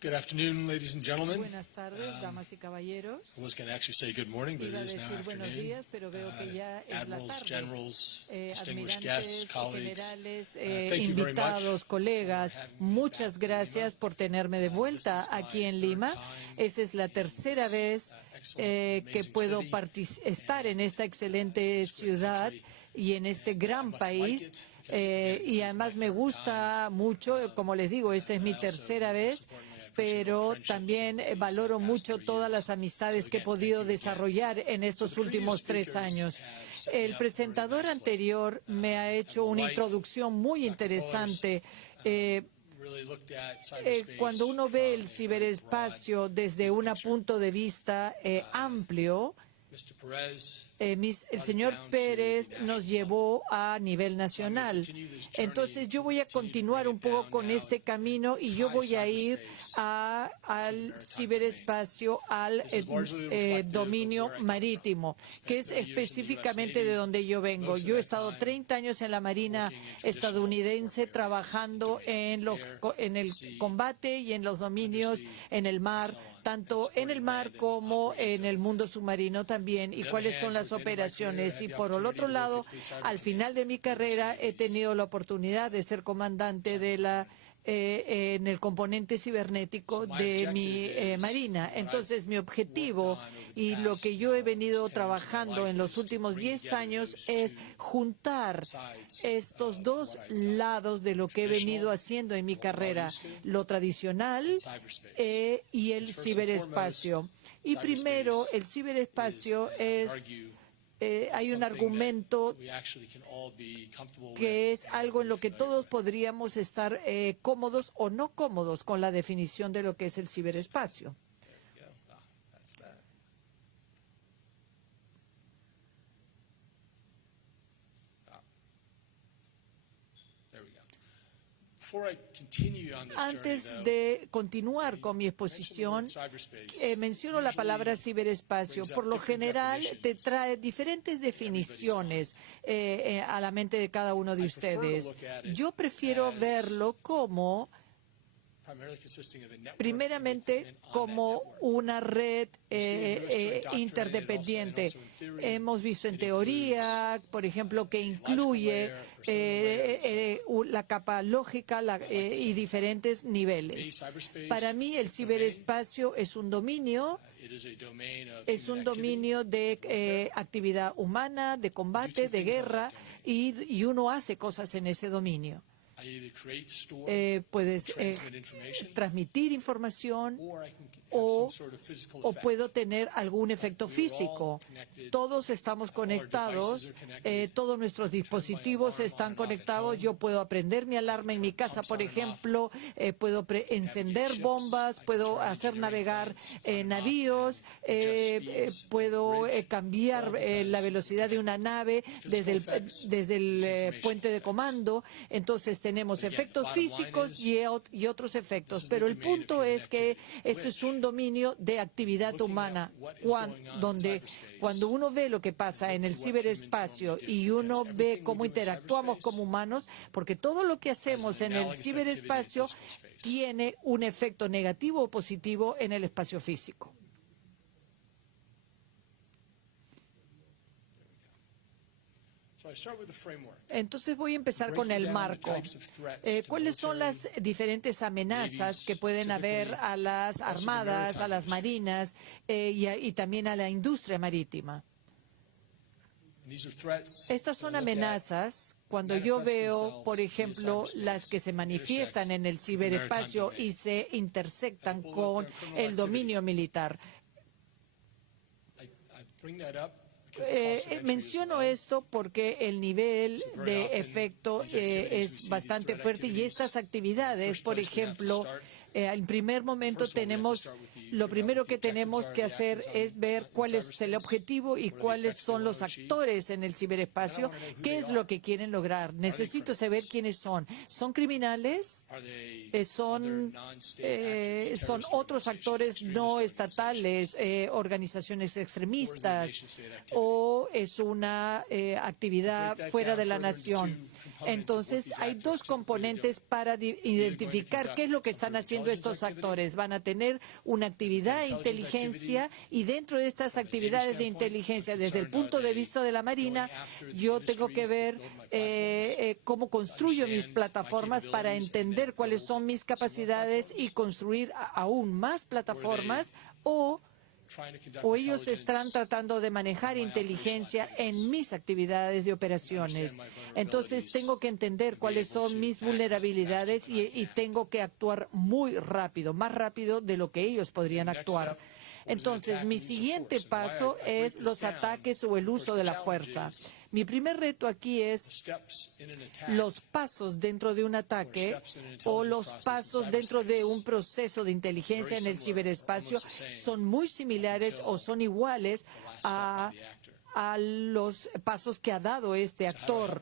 Good afternoon, ladies and gentlemen. Buenas tardes, damas y caballeros. I was going to actually say good morning, but Iba a it is now decir buenos afternoon. días, pero veo que ya es la Admirals, tarde. generals, distinguished guests, Admirantes, colleagues, generales, thank you very much invitados, colegas, muchas gracias por tenerme de vuelta aquí en Lima. Esa es la tercera vez que puedo estar en esta excelente ciudad y en este gran país. Y además me gusta mucho, como les digo, esta es mi tercera vez, pero también valoro mucho todas las amistades que he podido desarrollar en estos últimos 3 años. El presentador anterior me ha hecho una introducción muy interesante. Cuando uno ve el ciberespacio desde un punto de vista amplio, el señor Pérez nos llevó a nivel nacional. Entonces yo voy a continuar un poco con este camino y yo voy a ir al ciberespacio, al dominio marítimo, que es específicamente de donde yo vengo. Yo he estado 30 años en la Marina estadounidense trabajando en el combate y en los dominios en el mar, tanto en el mar como en el mundo submarino también, y cuáles son las operaciones. Y por el otro lado, al final de mi carrera he tenido la oportunidad de ser comandante de en el componente cibernético de mi Marina. Entonces, mi objetivo y lo que yo he venido trabajando en los últimos 10 años es juntar estos dos lados de lo que he venido haciendo en mi carrera, lo tradicional y el ciberespacio. Y primero, el ciberespacio es... hay un argumento que es algo en lo que todos podríamos estar cómodos o no cómodos con la definición de lo que es el ciberespacio. Antes de continuar con mi exposición, menciono la palabra ciberespacio. Por lo general, te trae diferentes definiciones a la mente de cada uno de ustedes. Yo prefiero verlo como, primeramente, como una red interdependiente. Hemos visto en teoría, por ejemplo, que incluye la capa lógica y diferentes niveles. Para mí, el ciberespacio es un dominio de actividad humana, de combate, de guerra, y uno hace cosas en ese dominio. Puedes transmitir información o puedo tener algún efecto físico. Todos estamos conectados, todos nuestros dispositivos están conectados. Yo puedo prender mi alarma en mi casa, por ejemplo, puedo encender bombas, puedo hacer navegar navíos, puedo cambiar la velocidad de una nave desde el puente de comando. Entonces tenemos efectos físicos y otros efectos, pero el punto es que esto es un dominio de actividad humana, donde cuando uno ve lo que pasa en el ciberespacio y uno ve cómo interactuamos como humanos, porque todo lo que hacemos en el ciberespacio tiene un efecto negativo o positivo en el espacio físico. Entonces voy a empezar con el marco. ¿Cuáles son las diferentes amenazas que pueden haber a las armadas, a las marinas y también a la industria marítima? Estas son amenazas cuando yo veo, por ejemplo, las que se manifiestan en el ciberespacio y se intersectan con el dominio militar. Menciono esto porque el nivel de efecto es bastante fuerte y estas actividades, por ejemplo, en primer momento lo primero que tenemos que hacer es ver cuál es el objetivo y cuáles son los actores en el ciberespacio, qué es lo que quieren lograr. Necesito saber quiénes son. ¿Son criminales? ¿Son otros actores no estatales, organizaciones extremistas? ¿O es una actividad fuera de la nación? Entonces, hay dos componentes para identificar qué es lo que están haciendo haciendo estos actores? Van a tener una actividad de inteligencia y dentro de estas actividades de inteligencia, desde el punto de vista de la Marina, yo tengo que ver cómo construyo mis plataformas para entender cuáles son mis capacidades y construir aún más plataformas, o ellos están tratando de manejar inteligencia en mis actividades de operaciones. Entonces tengo que entender cuáles son mis vulnerabilidades y tengo que actuar muy rápido, más rápido de lo que ellos podrían actuar. Entonces, mi siguiente paso es los ataques o el uso de la fuerza. Mi primer reto aquí es los pasos dentro de un ataque o los pasos dentro de un proceso de inteligencia en el ciberespacio son muy similares o son iguales a los pasos que ha dado este actor.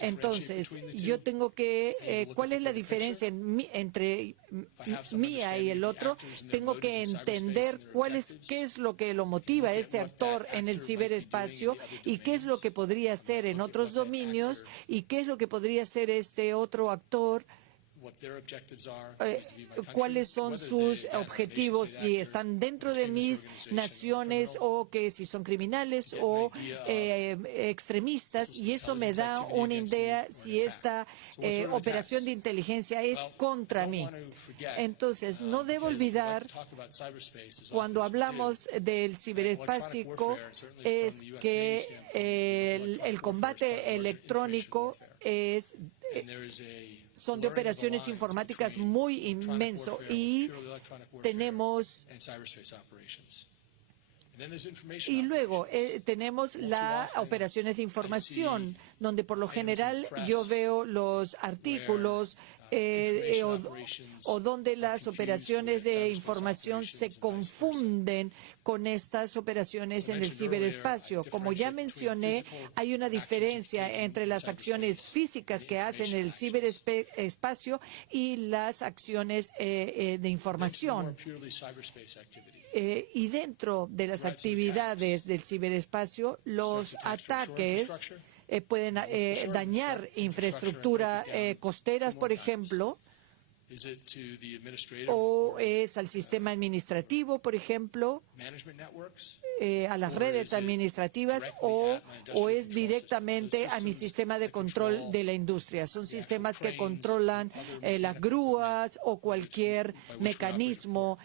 Entonces, yo tengo que, ¿cuál es la diferencia entre mía y el otro? Tengo que entender qué es lo que lo motiva a este actor en el ciberespacio y qué es lo que podría hacer en otros dominios y qué es lo que podría hacer este otro actor. Cuáles son sus objetivos, si están dentro de mis naciones o que si son criminales o extremistas, y eso me da una idea si esta operación de inteligencia es contra mí. Entonces, no debo olvidar, cuando hablamos del ciberespacio, es que el combate electrónico son de operaciones informáticas muy inmenso y tenemos luego tenemos las operaciones de información, donde por lo general yo veo los artículos o donde las operaciones de información se confunden con estas operaciones en el ciberespacio. Como ya mencioné, hay una diferencia entre las acciones físicas que hacen en el ciberespacio y las acciones de información. Y dentro de las actividades del ciberespacio, los ataques pueden dañar infraestructura costeras, por ejemplo, o es al sistema administrativo, por ejemplo, a las redes administrativas, o es directamente a mi sistema de control de la industria. Son sistemas que controlan las grúas o cualquier mecanismo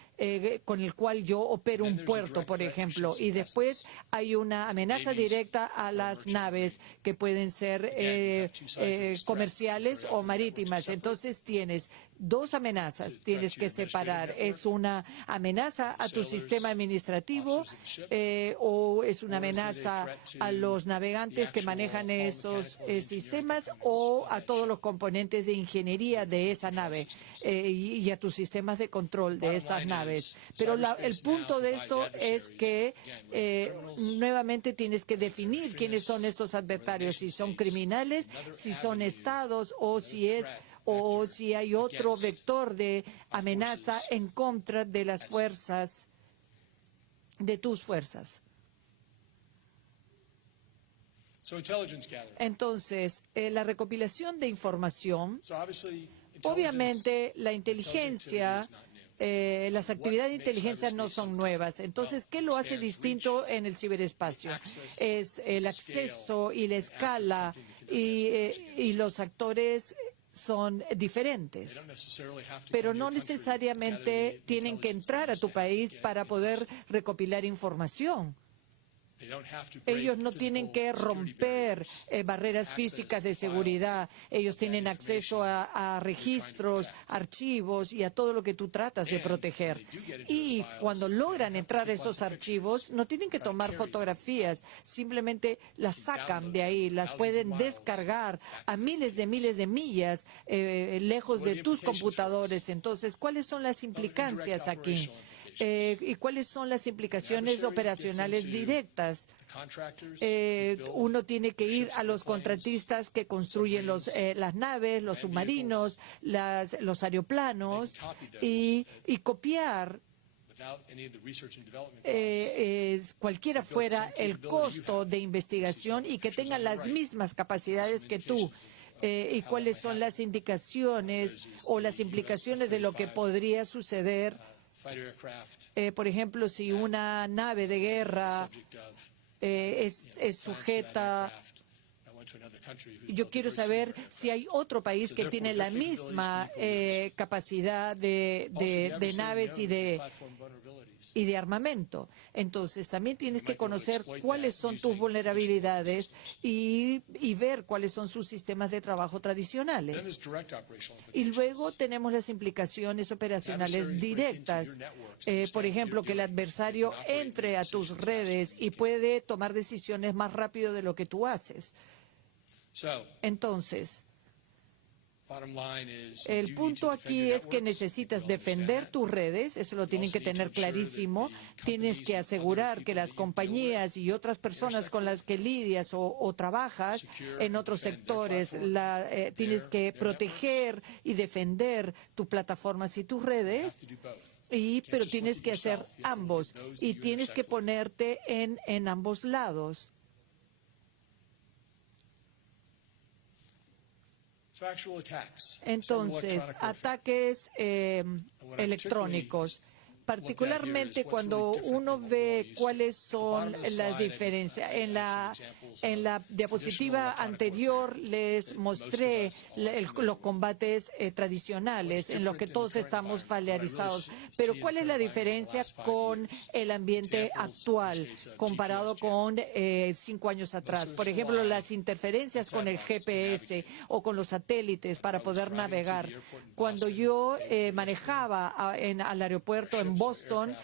con el cual yo opero un puerto, por ejemplo. Y después hay una amenaza directa a las naves que pueden ser comerciales o marítimas. Entonces tienes dos amenazas, tienes que separar. Es una amenaza a tu sistema administrativo o es una amenaza a los navegantes que manejan esos sistemas o a todos los componentes de ingeniería de esa nave y a tus sistemas de control de estas naves. Pero el punto de esto es que nuevamente tienes que definir quiénes son estos adversarios, si son criminales, si son estados o si hay otro vector de amenaza en contra de las fuerzas, de tus fuerzas. Entonces, la recopilación de información, obviamente la inteligencia, las actividades de inteligencia no son nuevas. Entonces, ¿qué lo hace distinto en el ciberespacio? Es el acceso y la escala y los actores son diferentes, pero no necesariamente tienen que entrar a tu país para poder recopilar información. Ellos no tienen que romper barreras físicas de seguridad. Ellos tienen acceso a registros, archivos y a todo lo que tú tratas de proteger. Y cuando logran entrar a esos archivos, no tienen que tomar fotografías, simplemente las sacan de ahí, las pueden descargar a miles de millas lejos de tus computadores. Entonces, ¿cuáles son las implicancias aquí? ¿Y cuáles son las implicaciones operacionales directas? Uno tiene que ir a los contratistas que construyen las naves, los submarinos, los aeroplanos y copiar cualquiera fuera el costo de investigación y que tengan las mismas capacidades que tú. y cuáles son las indicaciones o las implicaciones de lo que podría suceder, por ejemplo, si una nave de guerra es sujeta. Yo quiero saber si hay otro país que tiene la misma capacidad de naves y de armamento. Entonces, también tienes que conocer cuáles son tus vulnerabilidades y ver cuáles son sus sistemas de trabajo tradicionales. Y luego tenemos las implicaciones operacionales directas. Por ejemplo, que el adversario entre a tus redes y puede tomar decisiones más rápido de lo que tú haces. Entonces, el punto aquí es que necesitas defender tus redes, eso lo tienen que tener clarísimo. Tienes que asegurar que las compañías y otras personas con las que lidias o trabajas en otros sectores, tienes que proteger y defender tus plataformas y tus redes. Pero tienes que hacer ambos y tienes que ponerte en ambos lados. Entonces, ataques electrónicos. Particularmente cuando uno ve cuáles son las diferencias. En la diapositiva anterior les mostré los combates tradicionales en los que todos estamos familiarizados. Pero ¿cuál es la diferencia con el ambiente actual comparado con 5 años atrás? Por ejemplo, las interferencias con el GPS o con los satélites para poder navegar. Cuando yo manejaba al aeropuerto en Boston,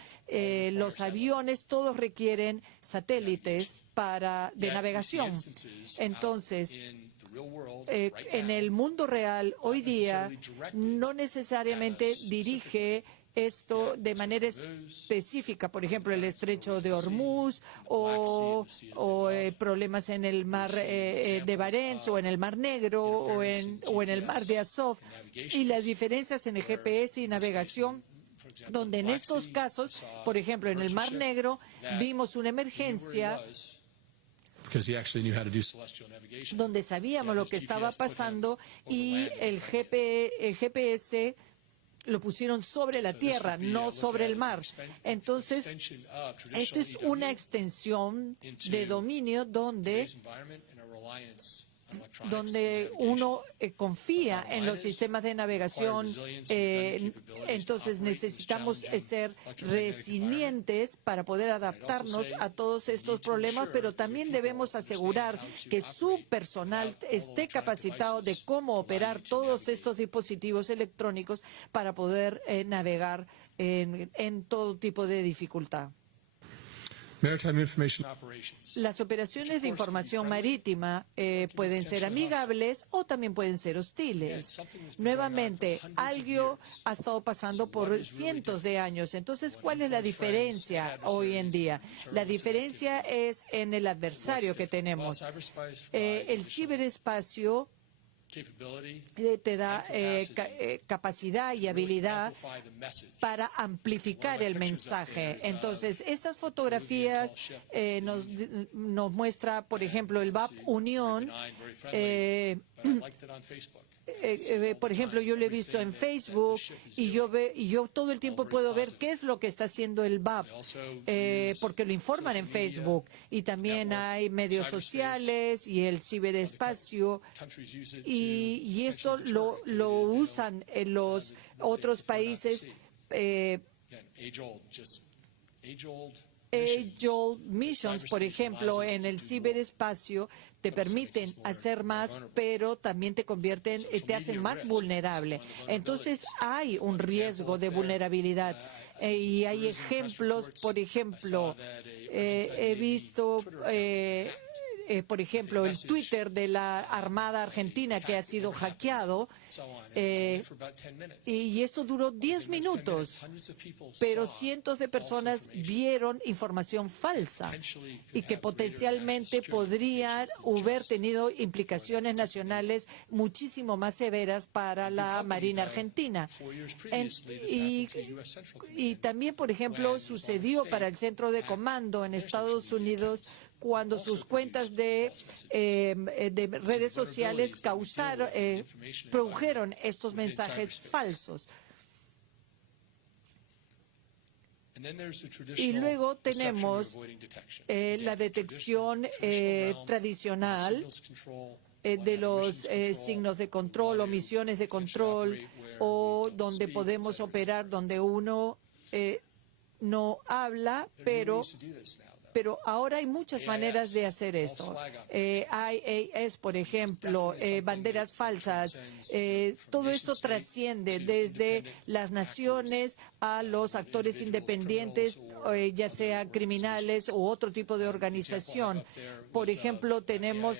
los aviones todos requieren satélites de navegación. Entonces, en el mundo real, hoy día, no necesariamente dirige esto de manera específica, por ejemplo, el estrecho de Hormuz o problemas en el mar de Barents o en el mar Negro o en el mar de Azov, y las diferencias en el GPS y navegación, donde en estos casos, por ejemplo, en el Mar Negro, vimos una emergencia donde sabíamos lo que estaba pasando y el GPS lo pusieron sobre la tierra, no sobre el mar. Entonces, esto es una extensión de dominio donde uno confía en los sistemas de navegación. Entonces necesitamos ser resilientes para poder adaptarnos a todos estos problemas, pero también debemos asegurar que su personal esté capacitado de cómo operar todos estos dispositivos electrónicos para poder navegar en todo tipo de dificultad. Las operaciones de información marítima pueden ser amigables o también pueden ser hostiles. Nuevamente, algo ha estado pasando por cientos de años. Entonces, ¿cuál es la diferencia hoy en día? La diferencia es en el adversario que tenemos. El ciberespacio te da capacidad y habilidad para amplificar el mensaje. Entonces, estas fotografías nos muestra, por ejemplo, el BAP Unión. Por ejemplo, yo lo he visto en Facebook y yo todo el tiempo puedo ver qué es lo que está haciendo el BAP, porque lo informan en Facebook. Y también hay medios sociales y el ciberespacio, y esto lo usan en los otros países. Age-old missions, por ejemplo, en el ciberespacio, te permiten hacer más, pero también te hacen más vulnerable. Entonces hay un riesgo de vulnerabilidad. Y hay ejemplos, por ejemplo, he visto, por ejemplo, el Twitter de la Armada Argentina que ha sido hackeado, y esto duró 10 minutos, pero cientos de personas vieron información falsa y que potencialmente podrían haber tenido implicaciones nacionales muchísimo más severas para la Marina Argentina. Y también, por ejemplo, sucedió para el Centro de Comando en Estados Unidos cuando sus cuentas de redes sociales produjeron estos mensajes falsos. Y luego tenemos la detección tradicional de los signos de control o misiones de control, o donde podemos operar donde uno no habla, pero ahora hay muchas maneras de hacer esto. IAS, por ejemplo, banderas falsas, todo esto trasciende desde las naciones a los actores independientes, ya sean criminales u otro tipo de organización. Por ejemplo, tenemos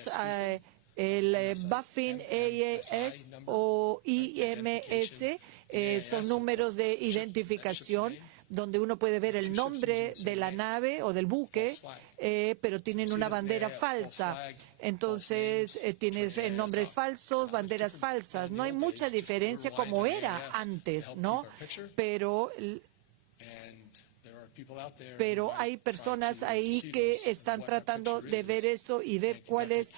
el Buffin AAS o IMS, son números de identificación donde uno puede ver el nombre de la nave o del buque, pero tienen una bandera falsa. Entonces, tienes nombres falsos, banderas falsas. No hay mucha diferencia como era antes, ¿no? Pero hay personas ahí que están tratando de ver esto y ver cuáles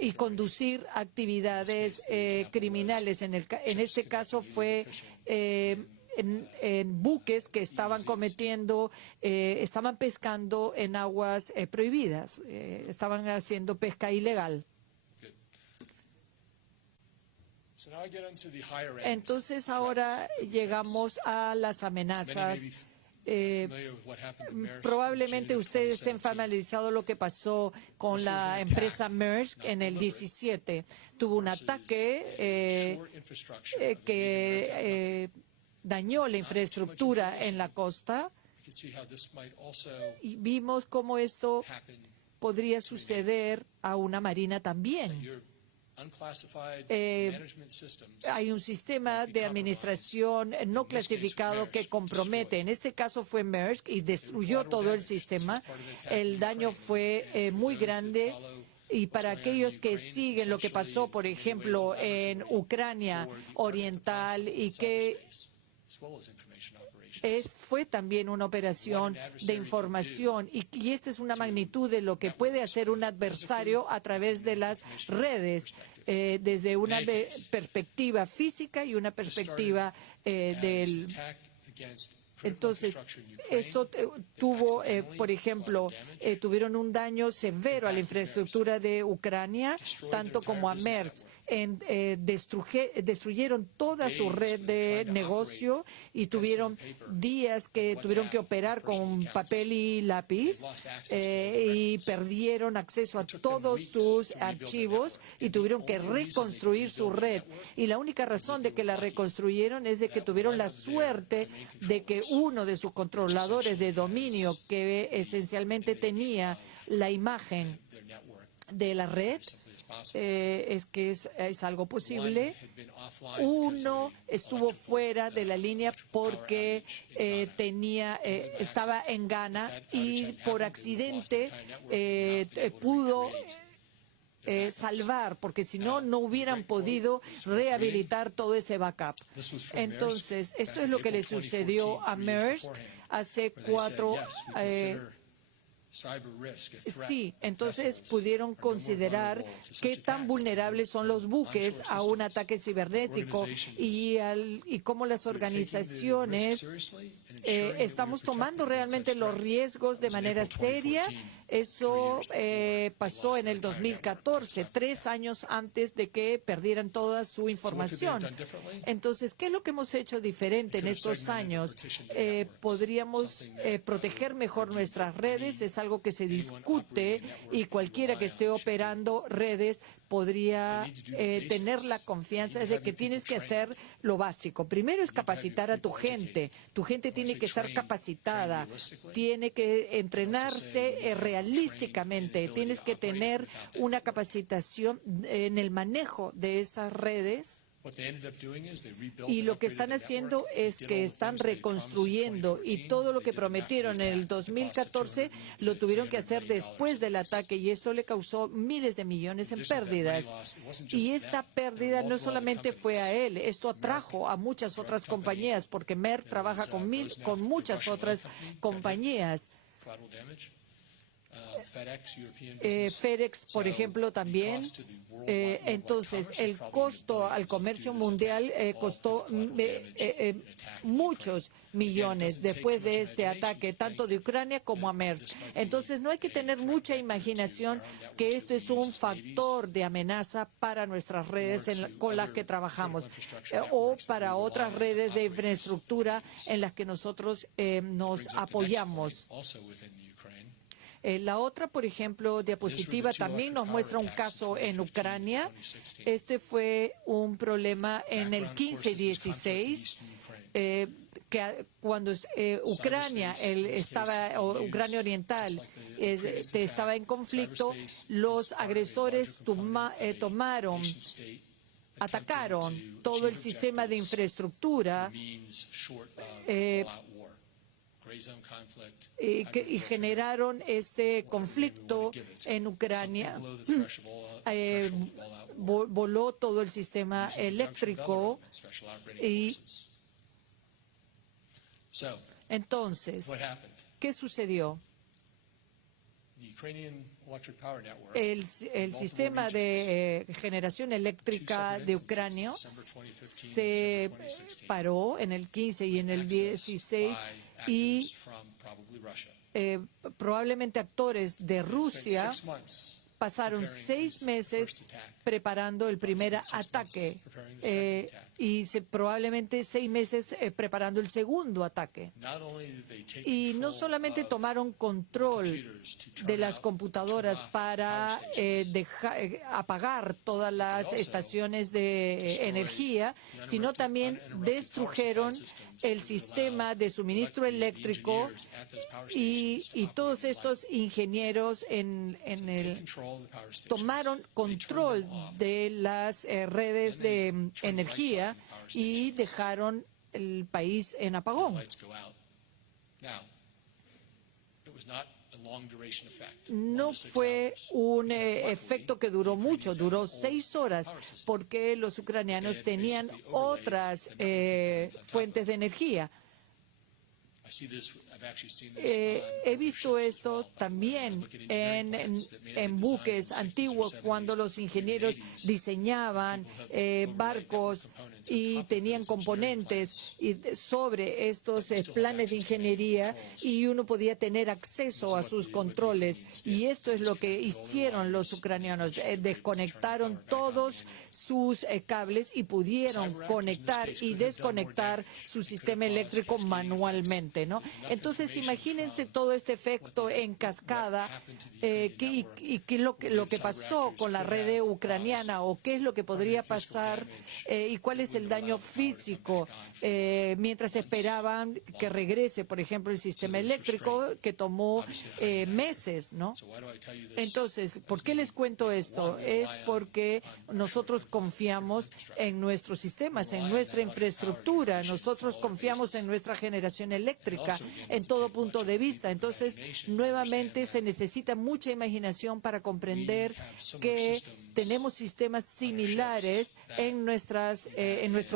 y conducir actividades criminales. En este caso fue en buques que estaban estaban pescando en aguas prohibidas, estaban haciendo pesca ilegal. Entonces ahora llegamos a las amenazas. Probablemente ustedes estén familiarizados lo que pasó con la empresa Maersk en el 17. Tuvo un ataque que dañó la infraestructura en la costa, y vimos cómo esto podría suceder a una marina también. Hay un sistema de administración no clasificado que compromete. En este caso fue Maersk y destruyó todo el sistema. El daño fue muy grande. Y para aquellos que siguen lo que pasó, por ejemplo, en Ucrania Oriental, y que fue también una operación de información, y esta es una magnitud de lo que puede hacer un adversario a través de las redes, desde una perspectiva física y una perspectiva del... Entonces, esto tuvo, por ejemplo, tuvieron un daño severo a la infraestructura de Ucrania, tanto como a Maersk. Destruyeron toda su red de negocio y tuvieron días que tuvieron que operar con papel y lápiz, y perdieron acceso a todos sus archivos y tuvieron que reconstruir su red. Y la única razón de que la reconstruyeron es de que tuvieron la suerte de que uno de sus controladores de dominio, que esencialmente tenía la imagen de la red, es algo posible. Uno estuvo fuera de la línea porque estaba en Ghana, y por accidente pudo salvar, porque si no, no hubieran podido rehabilitar todo ese backup. Entonces, esto es lo que le sucedió a Maersk hace 4 Sí, entonces pudieron considerar qué tan vulnerables son los buques a un ataque cibernético, y cómo las organizaciones estamos tomando realmente los riesgos de manera seria. Eso pasó en el 2014, 3 años antes de que perdieran toda su información. Entonces, ¿qué es lo que hemos hecho diferente en estos años? Podríamos proteger mejor nuestras redes. Es algo que se discute, y cualquiera que esté operando redes podría tener la confianza de que tienes que hacer lo básico. Primero es capacitar a tu gente. Tu gente tiene que estar capacitada, tiene que entrenarse realísticamente, tienes que tener una capacitación en el manejo de estas redes. Y lo que están haciendo es que están reconstruyendo, y todo lo que prometieron en el 2014 lo tuvieron que hacer después del ataque, y esto le causó miles de millones en pérdidas. Y esta pérdida no solamente fue a él, esto atrajo a muchas otras compañías, porque Maersk trabaja con muchas otras compañías. FedEx, por ejemplo, también. Entonces, el costo al comercio mundial costó muchos millones después de este ataque, tanto de Ucrania como a Maersk. Entonces, no hay que tener mucha imaginación que esto es un factor de amenaza para nuestras redes con las que trabajamos o para otras redes de infraestructura en las que nosotros nos apoyamos. La otra, por ejemplo, diapositiva también nos muestra un caso en Ucrania. Este fue un problema en el 15 y 16, cuando Ucrania Ucrania Oriental estaba en conflicto, los agresores atacaron todo el sistema de infraestructura y generaron este conflicto en Ucrania. Voló todo el sistema eléctrico y entonces, ¿qué sucedió? El sistema de generación eléctrica de Ucrania se paró en el 15 y en el 16 y probablemente actores de Rusia pasaron 6 meses preparando el primer ataque y probablemente 6 meses preparando el segundo ataque. Y no solamente tomaron control de las computadoras para apagar todas las estaciones de energía, sino también destruyeron el sistema de suministro eléctrico y todos estos ingenieros tomaron control de las redes de energía y dejaron el país en apagón. No fue un efecto que duró mucho, duró 6 horas, porque los ucranianos tenían otras fuentes de energía. He visto esto también en buques antiguos, cuando los ingenieros diseñaban barcos y tenían componentes sobre estos planes de ingeniería y uno podía tener acceso a sus controles. Y esto es lo que hicieron los ucranianos. Desconectaron todos sus cables y pudieron conectar y desconectar su sistema eléctrico manualmente, ¿no? Entonces, imagínense todo este efecto en cascada y qué es lo que pasó con la red ucraniana o qué es lo que podría pasar y cuál es el daño físico mientras esperaban que regrese, por ejemplo, el sistema eléctrico que tomó meses, ¿no? Entonces, ¿por qué les cuento esto? Es porque nosotros confiamos en nuestros sistemas, en nuestra infraestructura, nosotros confiamos en nuestra generación eléctrica en todo punto de vista. Entonces, nuevamente se necesita mucha imaginación para comprender que tenemos sistemas similares en nuestros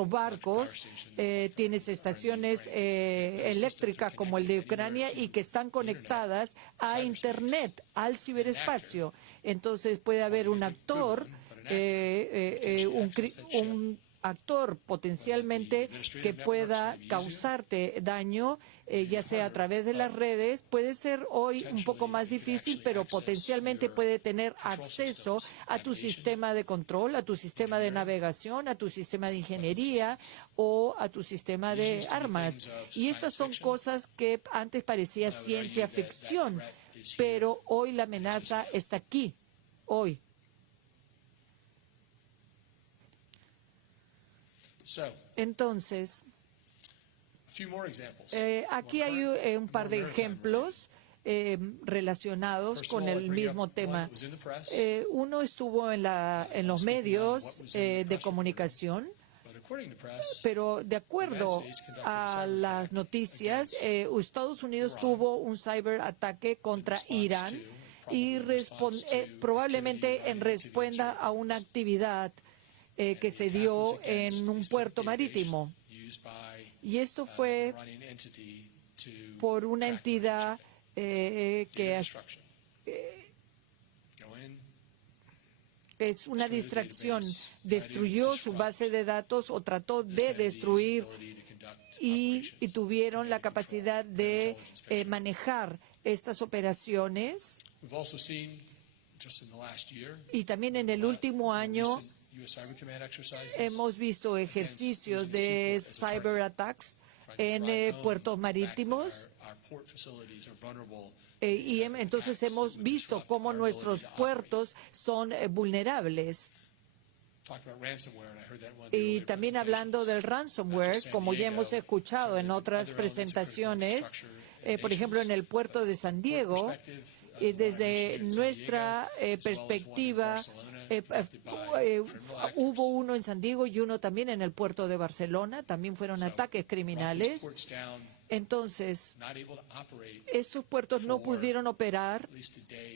barcos. Tienes estaciones eléctricas como el de Ucrania y que están conectadas a Internet, al ciberespacio. Entonces puede haber un actor, un actor potencialmente que pueda causarte daño, ya sea a través de las redes. Puede ser hoy un poco más difícil, pero potencialmente puede tener acceso a tu sistema de control, a tu sistema de navegación, a tu sistema de ingeniería o a tu sistema de armas. Y estas son cosas que antes parecía ciencia ficción, pero hoy la amenaza está aquí, hoy. Entonces, aquí hay un par de ejemplos relacionados con el mismo tema. Uno estuvo en los medios de comunicación, pero de acuerdo a las noticias, Estados Unidos tuvo un ciberataque contra Irán y probablemente en respuesta a una actividad que se dio en un puerto marítimo. Y esto fue por una entidad que es una distracción. Destruyó su base de datos o trató de destruir y tuvieron la capacidad de manejar estas operaciones. Y también en el último año hemos visto ejercicios de cyberattacks en puertos marítimos. Y entonces hemos visto cómo nuestros puertos son vulnerables. Y también hablando del ransomware, como ya hemos escuchado en otras presentaciones, por ejemplo, en el puerto de San Diego, desde nuestra perspectiva, hubo uno en San Diego y uno también en el puerto de Barcelona, también fueron ataques criminales. Entonces, estos puertos no pudieron operar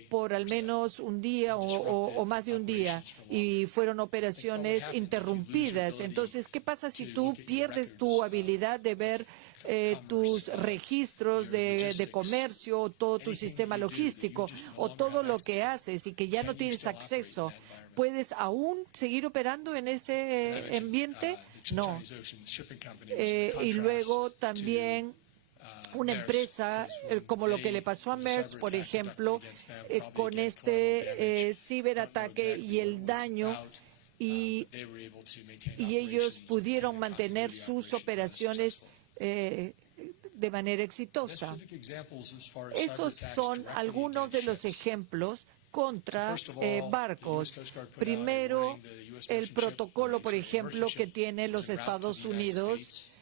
por al menos un día o más de un día y fueron operaciones interrumpidas. Entonces, ¿qué pasa si tú pierdes tu habilidad de ver tus registros de comercio, o todo tu sistema logístico o todo lo que haces y que ya no tienes acceso? ¿Puedes aún seguir operando en ese ambiente? No. Y luego también una empresa, como lo que le pasó a Maersk, por ejemplo, con este ciberataque y el daño, y ellos pudieron mantener sus operaciones de manera exitosa. Estos son algunos de los ejemplos contra barcos. Primero, el protocolo, por ejemplo, que tienen los Estados Unidos,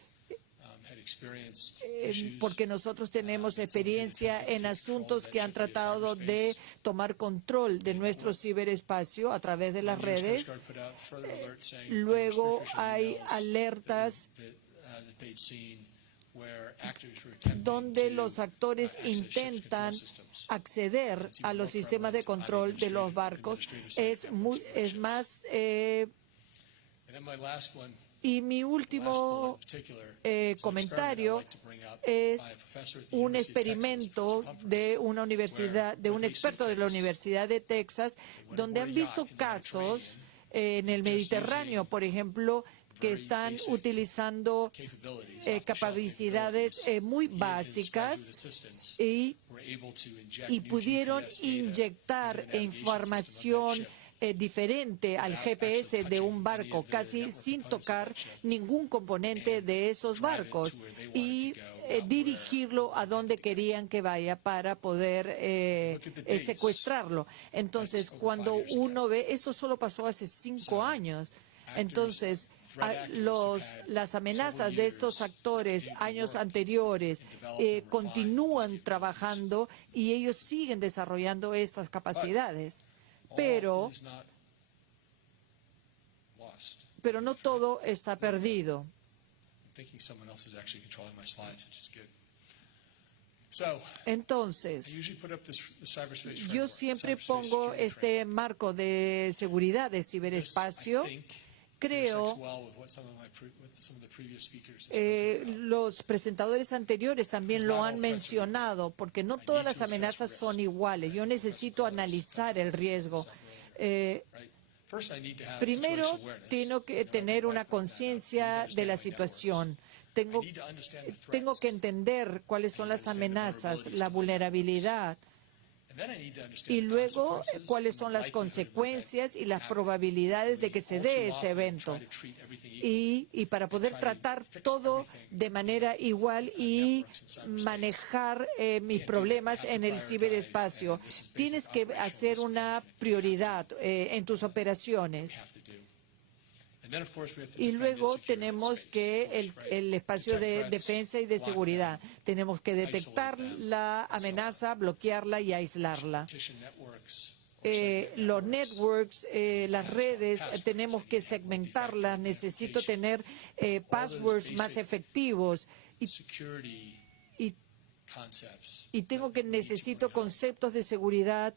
porque nosotros tenemos experiencia en asuntos que han tratado de tomar control de nuestro ciberespacio a través de las redes. Luego hay alertas donde los actores intentan acceder a los sistemas de control de los barcos. Es más, y mi último comentario es un experimento de una universidad, de un experto de la Universidad de Texas, donde han visto casos en el Mediterráneo, por ejemplo, que están utilizando capacidades muy básicas y pudieron inyectar información diferente al GPS de un barco, casi sin tocar ningún componente de esos barcos, y dirigirlo a donde querían que vaya para poder secuestrarlo. Entonces, cuando uno ve, esto solo pasó hace 5 años. Entonces, las amenazas de estos actores años anteriores continúan trabajando y ellos siguen desarrollando estas capacidades. Pero no todo está perdido. Entonces, yo siempre pongo este marco de seguridad de ciberespacio. Creo los presentadores anteriores también lo han mencionado, porque no todas las amenazas son iguales. Yo necesito analizar el riesgo. Primero, tengo que tener una conciencia de la situación. Tengo que entender cuáles son las amenazas, la vulnerabilidad. Y luego, cuáles son las consecuencias y las probabilidades de que se dé ese evento. Y para poder tratar todo de manera igual y manejar mis problemas en el ciberespacio, tienes que hacer una prioridad en tus operaciones. Y luego tenemos que el espacio de defensa y de seguridad. Tenemos que detectar la amenaza, bloquearla y aislarla. Los networks, las redes, tenemos que segmentarlas. Necesito tener passwords más efectivos. Y necesito conceptos de seguridad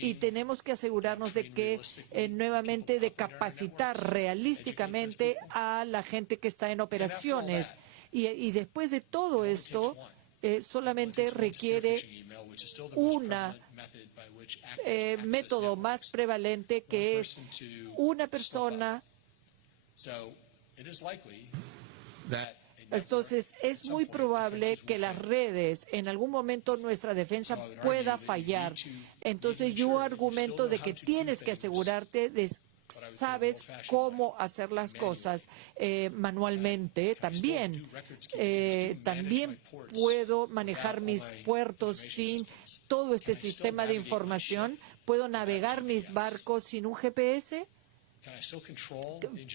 y tenemos que asegurarnos de que nuevamente de capacitar realísticamente a la gente que está en operaciones. Y después de todo esto, solamente requiere una método más prevalente, que es una persona. Entonces, es muy probable que las redes, en algún momento nuestra defensa pueda fallar. Entonces, yo argumento de que tienes que asegurarte de sabes cómo hacer las cosas manualmente. También puedo manejar mis puertos sin todo este sistema de información. Puedo navegar mis barcos sin un GPS.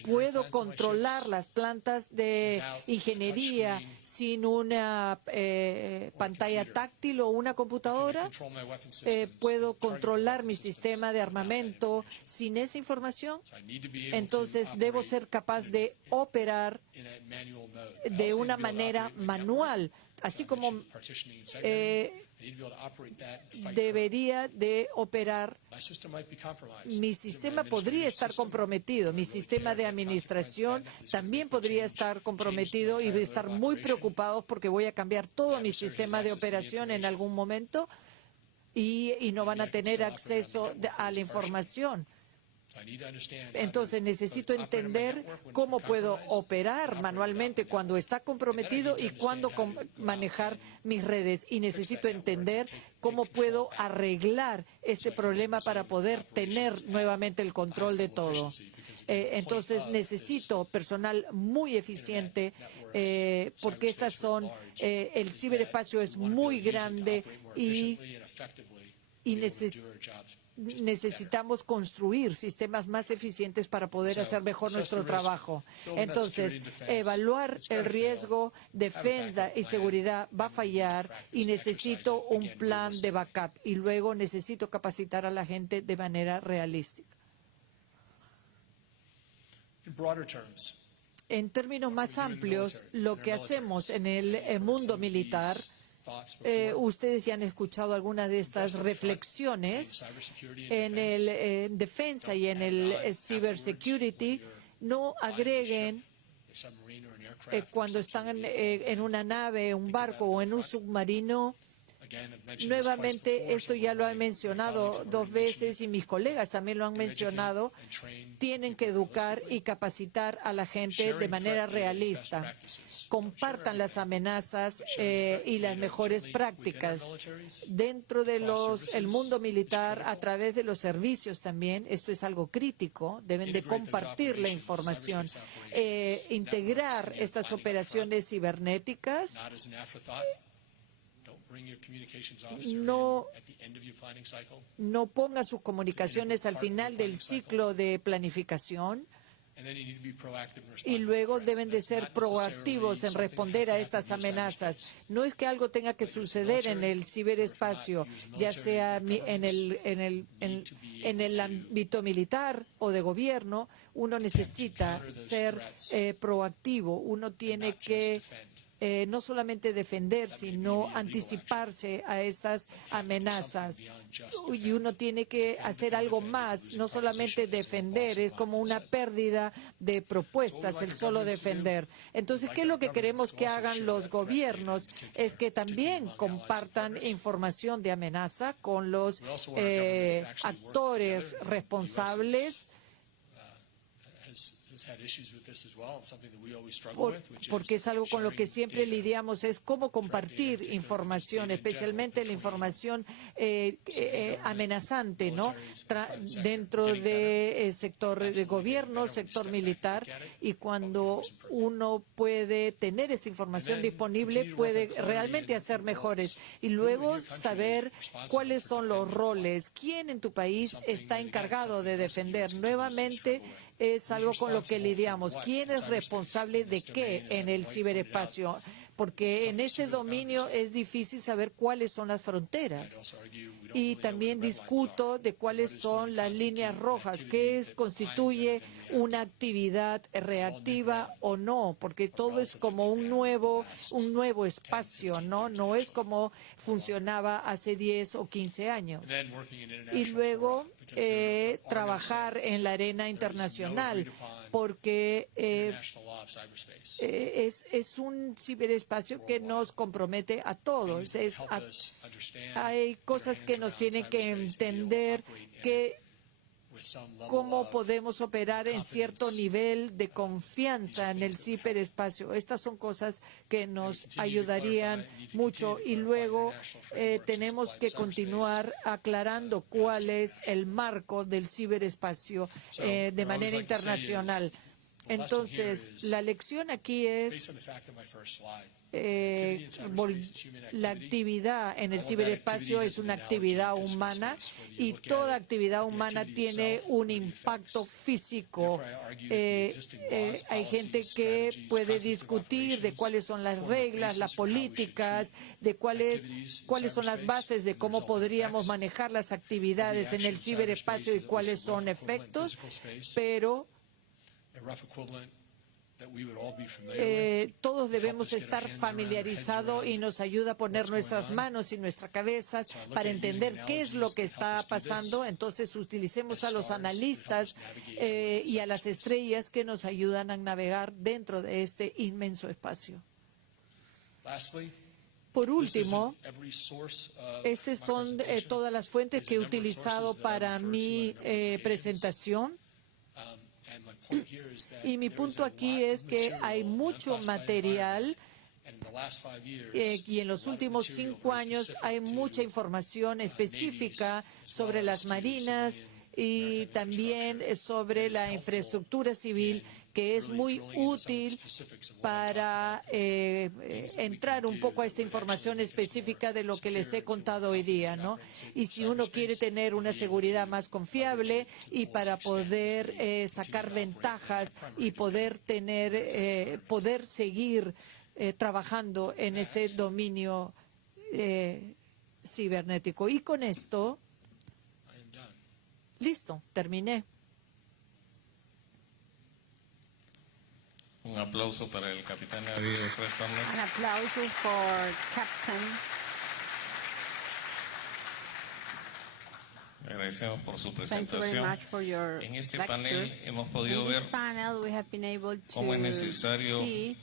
Puedo controlar las plantas de ingeniería sin una pantalla táctil o una computadora. Puedo controlar mi sistema de armamento sin esa información. Entonces, debo ser capaz de operar de una manera manual, así como debería de operar. Mi sistema podría estar comprometido, mi sistema de administración también podría estar comprometido, y estar muy preocupados porque voy a cambiar todo mi sistema de operación en algún momento y no van a tener acceso a la información. Entonces, necesito entender cómo puedo operar manualmente cuando está comprometido y cuándo manejar mis redes. Y necesito entender cómo puedo arreglar este problema para poder tener nuevamente el control de todo. Entonces, necesito personal muy eficiente porque el ciberespacio es muy grande y necesitamos construir sistemas más eficientes para poder hacer mejor nuestro trabajo. Entonces, evaluar el riesgo, defensa y seguridad va a fallar, y necesito un plan de backup, y luego necesito capacitar a la gente de manera realística. En términos más amplios, lo que hacemos en el mundo militar, ustedes ya han escuchado algunas de estas reflexiones en el defensa y en el cybersecurity. No agreguen cuando están en una nave, un barco o en un submarino. Nuevamente, esto ya lo han mencionado 2 veces y mis colegas también lo han mencionado. Tienen que educar y capacitar a la gente de manera realista. Compartan las amenazas y las mejores prácticas dentro de el mundo militar, a través de los servicios también. Esto es algo crítico. Deben de compartir la información. Integrar estas operaciones cibernéticas. No ponga sus comunicaciones al final del ciclo de planificación. Y luego deben de ser proactivos en responder a estas amenazas. No es que algo tenga que suceder en el ciberespacio, ya sea en el ámbito militar o de gobierno. Uno necesita ser proactivo. Uno tiene que no solamente defender, sino anticiparse a estas amenazas. Y uno tiene que hacer algo más, no solamente defender. Es como una pérdida de propuestas el solo defender. Entonces, ¿qué es lo que queremos que hagan los gobiernos? Es que también compartan información de amenaza con los actores responsables, porque es algo con lo que siempre lidiamos, es cómo compartir información, especialmente la información amenazante, ¿no? Dentro del sector de gobierno, sector militar, y cuando uno puede tener esta información disponible, puede realmente hacer mejores. Y luego saber cuáles son los roles, quién en tu país está encargado de defender. Nuevamente, es algo con lo que lidiamos. ¿Quién es responsable de qué en el ciberespacio? Porque en ese dominio es difícil saber cuáles son las fronteras. Y también discuto de cuáles son las líneas rojas, qué constituye una actividad reactiva o no, porque todo es como un nuevo espacio, ¿no? No es como funcionaba hace 10 o 15 años. Y luego trabajar en la arena internacional, porque es un ciberespacio que nos compromete a todos. Hay cosas que nos tienen que entender cómo podemos operar en cierto nivel de confianza en el ciberespacio. Estas son cosas que nos ayudarían mucho y luego tenemos que continuar aclarando cuál es el marco del ciberespacio de manera internacional. Entonces, la lección aquí es la actividad en el ciberespacio es una actividad humana y toda actividad humana tiene un impacto físico. Hay gente que puede discutir de cuáles son las reglas, las políticas, de cuáles son las bases de cómo podríamos manejar las actividades en el ciberespacio y cuáles son efectos, pero todos debemos estar familiarizados y nos ayuda a poner nuestras manos y nuestra cabeza para entender qué es lo que está pasando. Entonces utilicemos a los analistas y a las estrellas que nos ayudan a navegar dentro de este inmenso espacio. Por último, estas son todas las fuentes que he utilizado para mi presentación. Y mi punto aquí es que hay mucho material y en los últimos 5 años hay mucha información específica sobre las marinas y también sobre la infraestructura civil, que es muy útil para entrar un poco a esta información específica de lo que les he contado hoy día, ¿no? Y si uno quiere tener una seguridad más confiable y para poder sacar ventajas y poder seguir trabajando en este dominio cibernético. Y con esto, listo, terminé. Un aplauso para el capitán navío Fred Turner. An aplauso for Captain. Le agradecemos por su Thank you very presentación. much for your En este lecture. panel hemos podido In this ver panel, we have been able cómo es to necesario see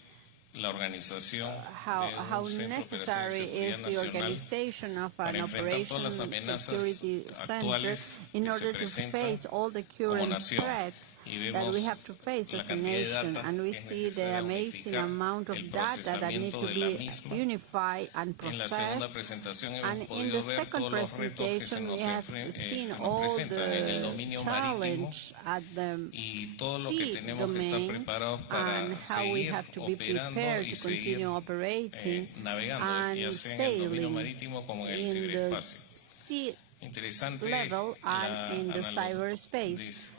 la organización how de un centro de necessary operaciones is de the seguridad nacional organization of para an enfrentar todas las operation amenazas security center actuales in que se order to presentan face all the como current nación. threats Y that we vemos have to face la as a cantidad de nation, data and we que es see the necesaria amazing unificar, amount of el data that need procesamiento to de la be misma. unified and En la segunda processed. presentación And hemos in podido the ver second todos los retos que se presentation, nos, we have seen all presentan en el the dominio marítimo challenge at the y todo lo que sea tenemos que estar domain preparados para and how we seguir have to be operando prepared y to seguir continue operating navegando, ya and sea en el dominio sailing marítimo como en el in the ciberespacio. sea Interesante level and in the cyberspace.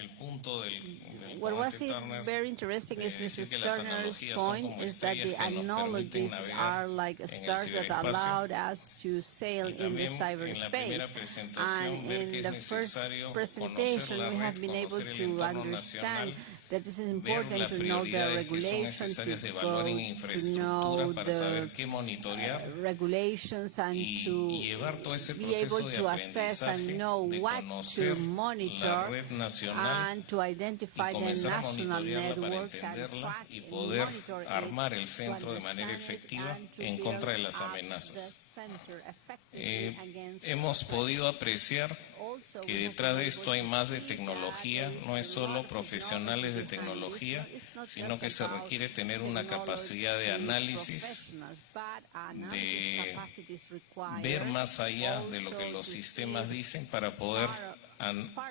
el punto del What was comandante it Turner very interesting is de decir Mrs. que las Turner's analogías son point como is that the estrellas que nos permiten analogies navegar are like en el stars that ciberespacio. allowed us to sail Y in the también en la cyberspace. primera presentación And ver que in es the first necesario conocer presentation, la we have red, been able conocer el to entorno understand nacional, that it is ver important las to know the prioridades que son regulations, necesarias de to evaluar en know infraestructura para saber the qué monitorear regulations and y to llevar todo ese be proceso able de to assess aprendizaje, and know de what to conocer la monitor red nacional and to identify y the comenzar a national monitorearla para networks and entenderla track y and poder monitor it, armar el to centro de manera understand it efectiva and to en build contra de las up the amenazas. center effectively against Hemos threats. podido apreciar Also, que we have detrás de been esto able hay to más de see tecnología, that no es there is a lot solo of profesionales de technology behind this. tecnología, It's not sino just que se about requiere tener una technology capacidad de análisis, professionals, but analysis de capacities required ver más allá de lo que also los to sistemas see dicen para poder farther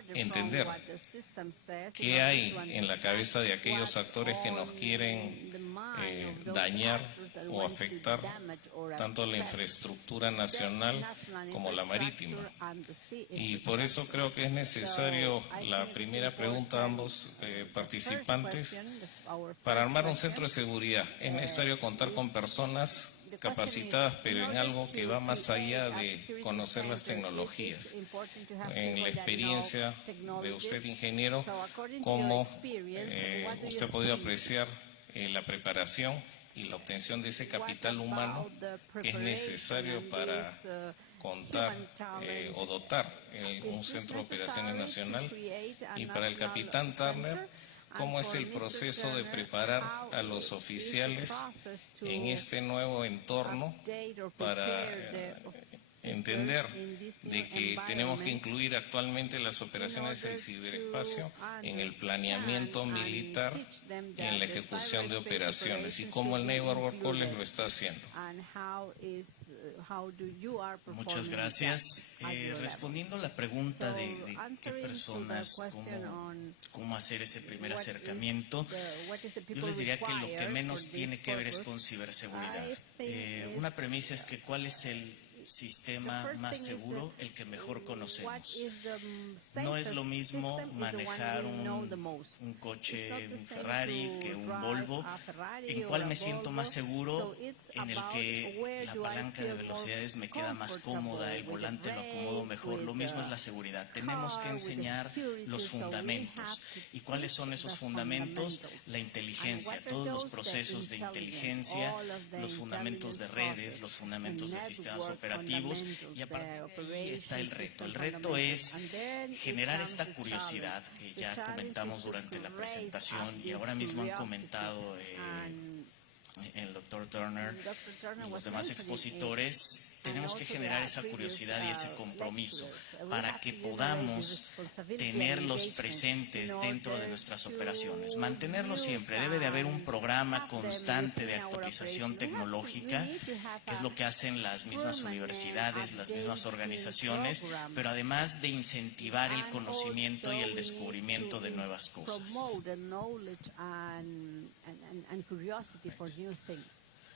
from entender what the system says in qué order hay to en la cabeza de aquellos what's actores que nos on quieren the mind of those dañar actors that o want to afectar damage or tanto la affect infraestructura the nacional national como la marítima. infrastructure and the sea Y por eso creo que es necesario la primera pregunta a ambos participantes. Para armar un centro de seguridad es necesario contar con personas capacitadas, pero en algo que va más allá de conocer las tecnologías. En la experiencia de usted, ingeniero, cómo usted ha podido apreciar la preparación y la obtención de ese capital humano que es necesario para contar o dotar un centro de operaciones nacional. Y para el capitán Turner, ¿cómo es el proceso de preparar a los oficiales en este nuevo entorno para entender de que tenemos que incluir actualmente las operaciones del ciberespacio en el planeamiento militar y en la ejecución de operaciones, y cómo el Naval War College lo está haciendo? Muchas gracias. Respondiendo a la pregunta de qué personas, cómo hacer ese primer acercamiento, yo les diría que lo que menos tiene que ver es con ciberseguridad. Una premisa es que cuál es el sistema más seguro, el que mejor conocemos. No es lo mismo manejar un coche, un Ferrari, que un Volvo. ¿En cuál me siento más seguro? En el que la palanca de velocidades me queda más cómoda, el volante lo acomodo mejor. Lo mismo es la seguridad. Tenemos que enseñar los fundamentos. ¿Y cuáles son esos fundamentos? La inteligencia, todos los procesos de inteligencia, los fundamentos de redes, los fundamentos de sistemas operativos. Y a partir de ahí está el reto. El reto es generar esta curiosidad que ya comentamos durante la presentación y ahora mismo han comentado el doctor Turner y los demás expositores. Tenemos que generar esa curiosidad y ese compromiso para que podamos tenerlos presentes dentro de nuestras operaciones. Mantenerlos siempre. Debe de haber un programa constante de actualización tecnológica, que es lo que hacen las mismas universidades, las mismas organizaciones, pero además de incentivar el conocimiento y el descubrimiento de nuevas cosas.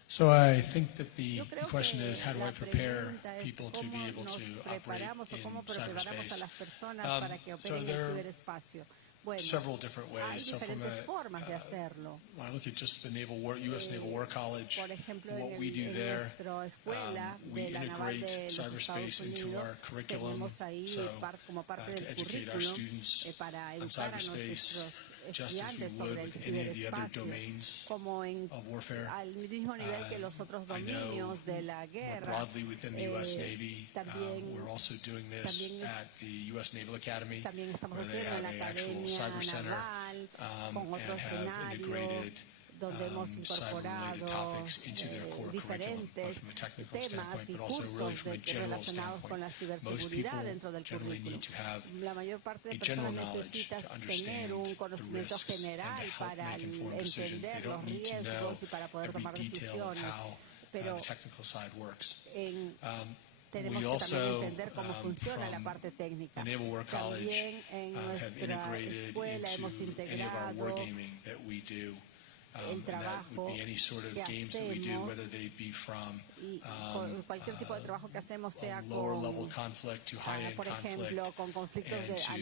So I think that the question is, how do I prepare people to be able to operate in cyberspace? So there are several different ways. So from when I look at just the U.S. Naval War College, what we do there, we integrate cyberspace into our curriculum, so to educate our students on cyberspace, just as we would with any of the other domains of warfare. I know more broadly within the U.S. Navy, we're also doing this at the U.S. Naval Academy, where they have an actual cyber center and have integrated cyber-related topics into their core curriculum, both from a technical standpoint, but also really from a general standpoint. Most people generally need to have a general knowledge to understand the risks and to help make informed decisions. They don't need to know every detail of how the technical side works. We also, from the Naval War College, have integrated into any of our wargaming that we do. And that would be any sort of games that we do, whether they be from lower level conflict to high-end conflict, and to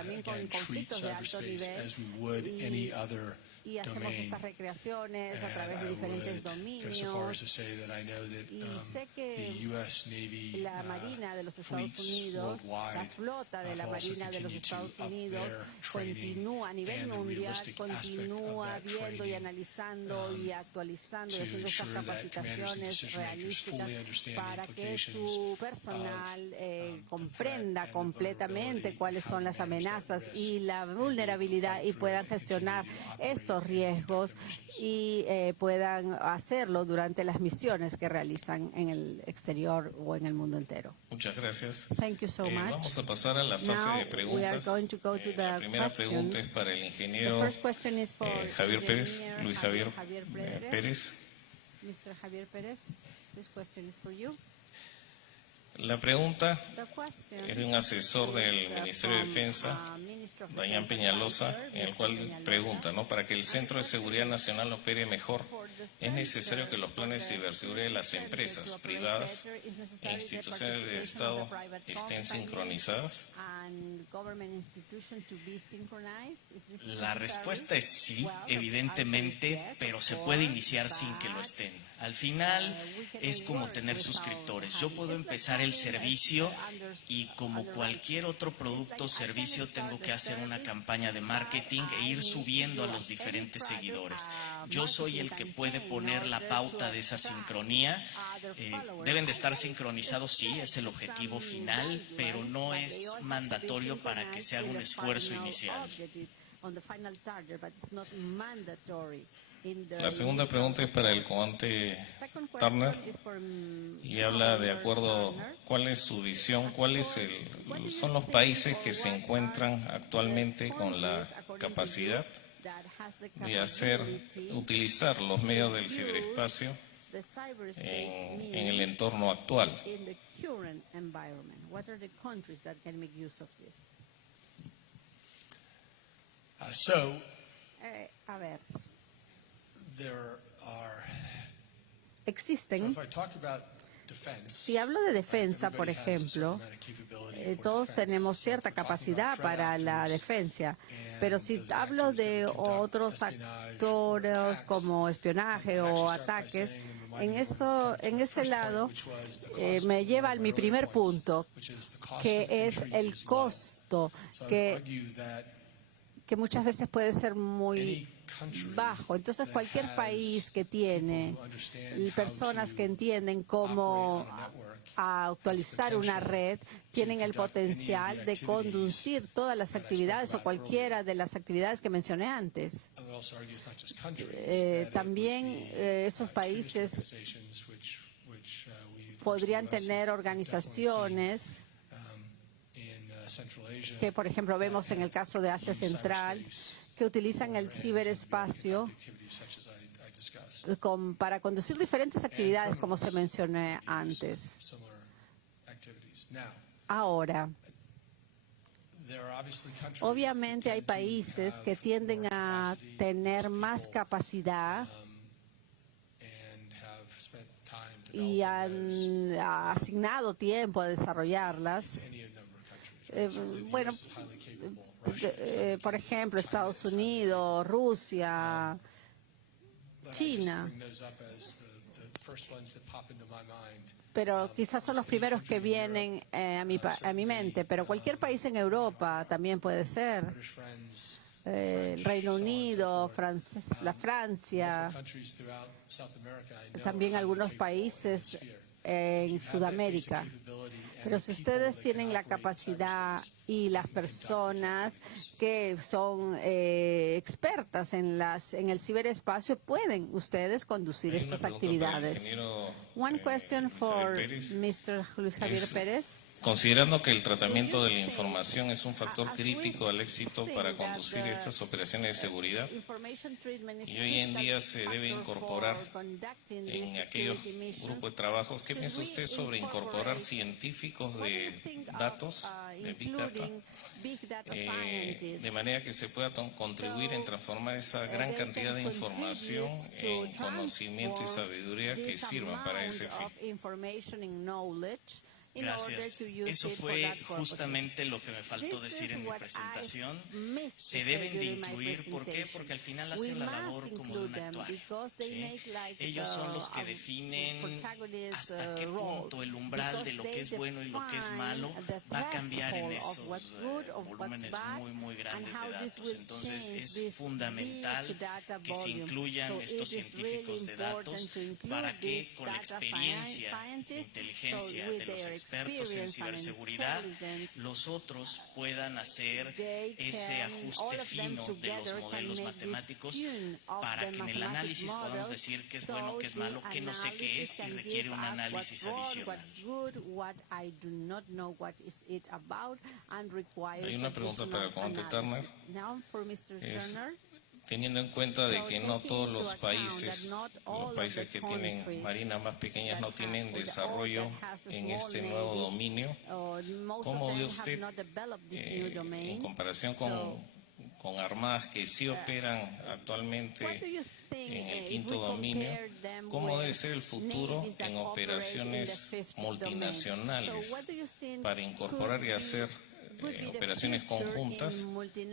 again treat cyberspace as we would any other domain. And I would go so far as to say that I know that the U.S. Navy fleets worldwide have also continued to up their training and the realistic aspect of that training to ensure that commanders and decision makers fully understand the implications of comprenda completamente cuáles son las amenazas y la vulnerabilidad y puedan gestionar estos riesgos y puedan hacerlo durante las misiones que realizan en el exterior o en el mundo entero. Muchas gracias. Thank you so much. Vamos a pasar a la fase de preguntas. La primera pregunta es para el ingeniero Javier Pérez, Luis Javier Pérez. Mr. Javier Pérez, this question is for you. La pregunta es de un asesor del Ministerio de Defensa, Dayan Peñalosa, en el cual pregunta, ¿no? Para que el Centro de Seguridad Nacional opere mejor, es necesario que los planes de ciberseguridad de las empresas privadas e instituciones de Estado estén sincronizadas. La respuesta es sí, evidentemente, pero se puede iniciar sin que lo estén. Al final es como tener suscriptores. Yo puedo empezar el servicio y como cualquier otro producto o servicio tengo que hacer una campaña de marketing e ir subiendo a los diferentes seguidores. Yo soy el que puede poner la pauta de esa sincronía. Deben de estar sincronizados, sí, es el objetivo final, pero no es mandatorio para que se haga un esfuerzo inicial. La segunda pregunta es para el comandante Turner y habla de acuerdo cuál es su visión, son los países que se encuentran actualmente con la capacidad de utilizar los medios del ciberespacio en el entorno actual. A ver, there are, existen. so if I talk about defense, Si hablo de defensa, por ejemplo, todos tenemos cierta capacidad para la defensa, pero si hablo de otros actores como espionaje o ataques, en ese lado me lleva a mi primer punto, que es el costo, que muchas veces puede ser muy bajo. Entonces, cualquier país que tiene personas que entienden cómo actualizar una red, tienen el potencial de conducir todas las actividades o cualquiera de las actividades que mencioné antes. También esos países podrían tener organizaciones que, por ejemplo, vemos en el caso de Asia Central, que utilizan el ciberespacio para conducir diferentes actividades, como se mencionó antes. Ahora, obviamente hay países que tienden a tener más capacidad y han asignado tiempo a desarrollarlas. Bueno, por ejemplo, Estados Unidos, Rusia, China, pero quizás son los primeros que vienen a mi mente, pero cualquier país en Europa también puede ser. El Reino Unido, la Francia, también algunos países en Sudamérica. Pero si ustedes tienen la capacidad y las personas que son expertas en el ciberespacio, pueden ustedes conducir estas actividades. One question for Mr. Luis Javier Pérez. Considerando que el tratamiento de la información es un factor crítico al éxito para conducir estas operaciones de seguridad, y hoy en día se debe incorporar en aquellos grupos de trabajos, ¿qué piensa usted sobre incorporar científicos de datos, de Big Data, de manera que se pueda contribuir en transformar esa gran cantidad de información en conocimiento y sabiduría que sirvan para ese fin? Gracias. Eso fue justamente lo que me faltó decir en mi presentación. Se deben de incluir, ¿por qué? Porque al final hacen la labor como de un actuario, ¿sí? Ellos son los que definen hasta qué punto el umbral de lo que es bueno y lo que es malo va a cambiar en esos volúmenes muy, muy grandes de datos. Entonces es fundamental que se incluyan estos científicos de datos para que con la experiencia de inteligencia de los expertos en ciberseguridad, los otros puedan hacer ese ajuste fino de los modelos matemáticos para que en el análisis podamos decir qué es bueno, qué es malo, qué no sé qué es y requiere un análisis adicional. Hay una pregunta para el comandante Turner. Teniendo en cuenta de que no todos los países que tienen marinas más pequeñas no tienen desarrollo en este nuevo dominio, ¿cómo ve usted en comparación con con armadas que sí operan actualmente en el quinto dominio, ¿cómo debe ser el futuro en operaciones multinacionales para incorporar y hacer operaciones conjuntas,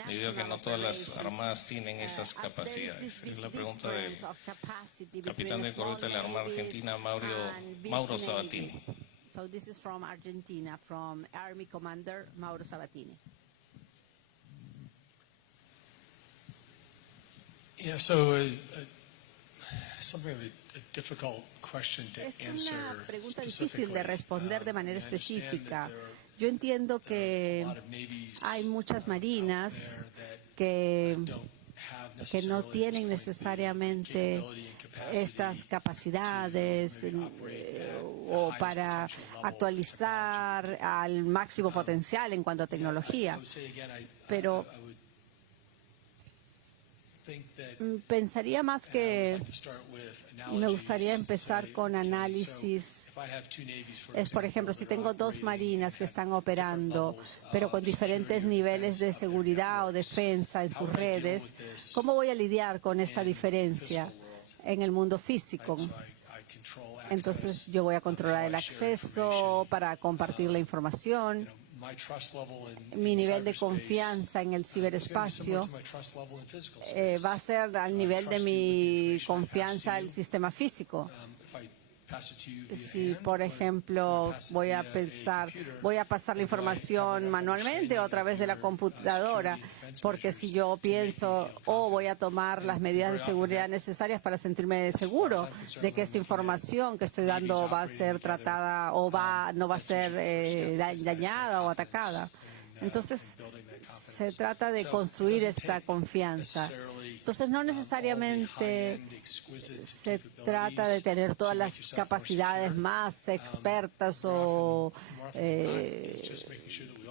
debido a que no todas las armadas tienen esas capacidades? Es la pregunta del capitán de corbeta de la Armada Argentina, Mauro Sabatini. So this is from Argentina, from Army Commander Mauro Sabatini. Yeah, so something of a difficult question to answer. Es una pregunta difícil de responder de manera específica. Yo entiendo que hay muchas marinas que no tienen necesariamente estas capacidades o para actualizar al máximo potencial en cuanto a tecnología. Pero pensaría más que me gustaría empezar con análisis. Es, por ejemplo, si tengo dos marinas que están operando, pero con diferentes niveles de seguridad o defensa en sus redes, ¿cómo voy a lidiar con esta diferencia en el mundo físico? Entonces, yo voy a controlar el acceso para compartir la información. Mi nivel de confianza en el ciberespacio va a ser al nivel de mi confianza al sistema físico. Si, por ejemplo, voy a pasar la información manualmente o a través de la computadora, porque si yo pienso, voy a tomar las medidas de seguridad necesarias para sentirme seguro de que esta información que estoy dando va a ser tratada o no va a ser dañada o atacada. Entonces, se trata de construir esta confianza. Entonces, no necesariamente se trata de tener todas las capacidades más expertas o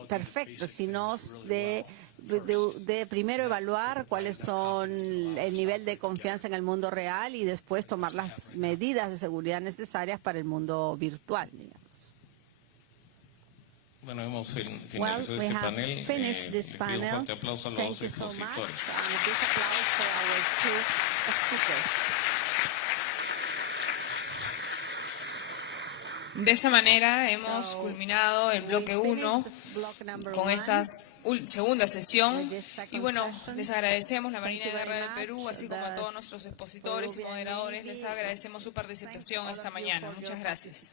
perfectas, sino de primero evaluar cuáles son el nivel de confianza en el mundo real y después tomar las medidas de seguridad necesarias para el mundo virtual, digamos. Bueno, hemos finalizado este panel. Le pido un fuerte aplauso a los dos expositores. De esa manera hemos culminado el bloque 1 con esta segunda sesión. Y bueno, les agradecemos la Marina de Guerra del Perú, así como a todos nuestros expositores y moderadores. Les agradecemos su participación esta mañana. Muchas gracias.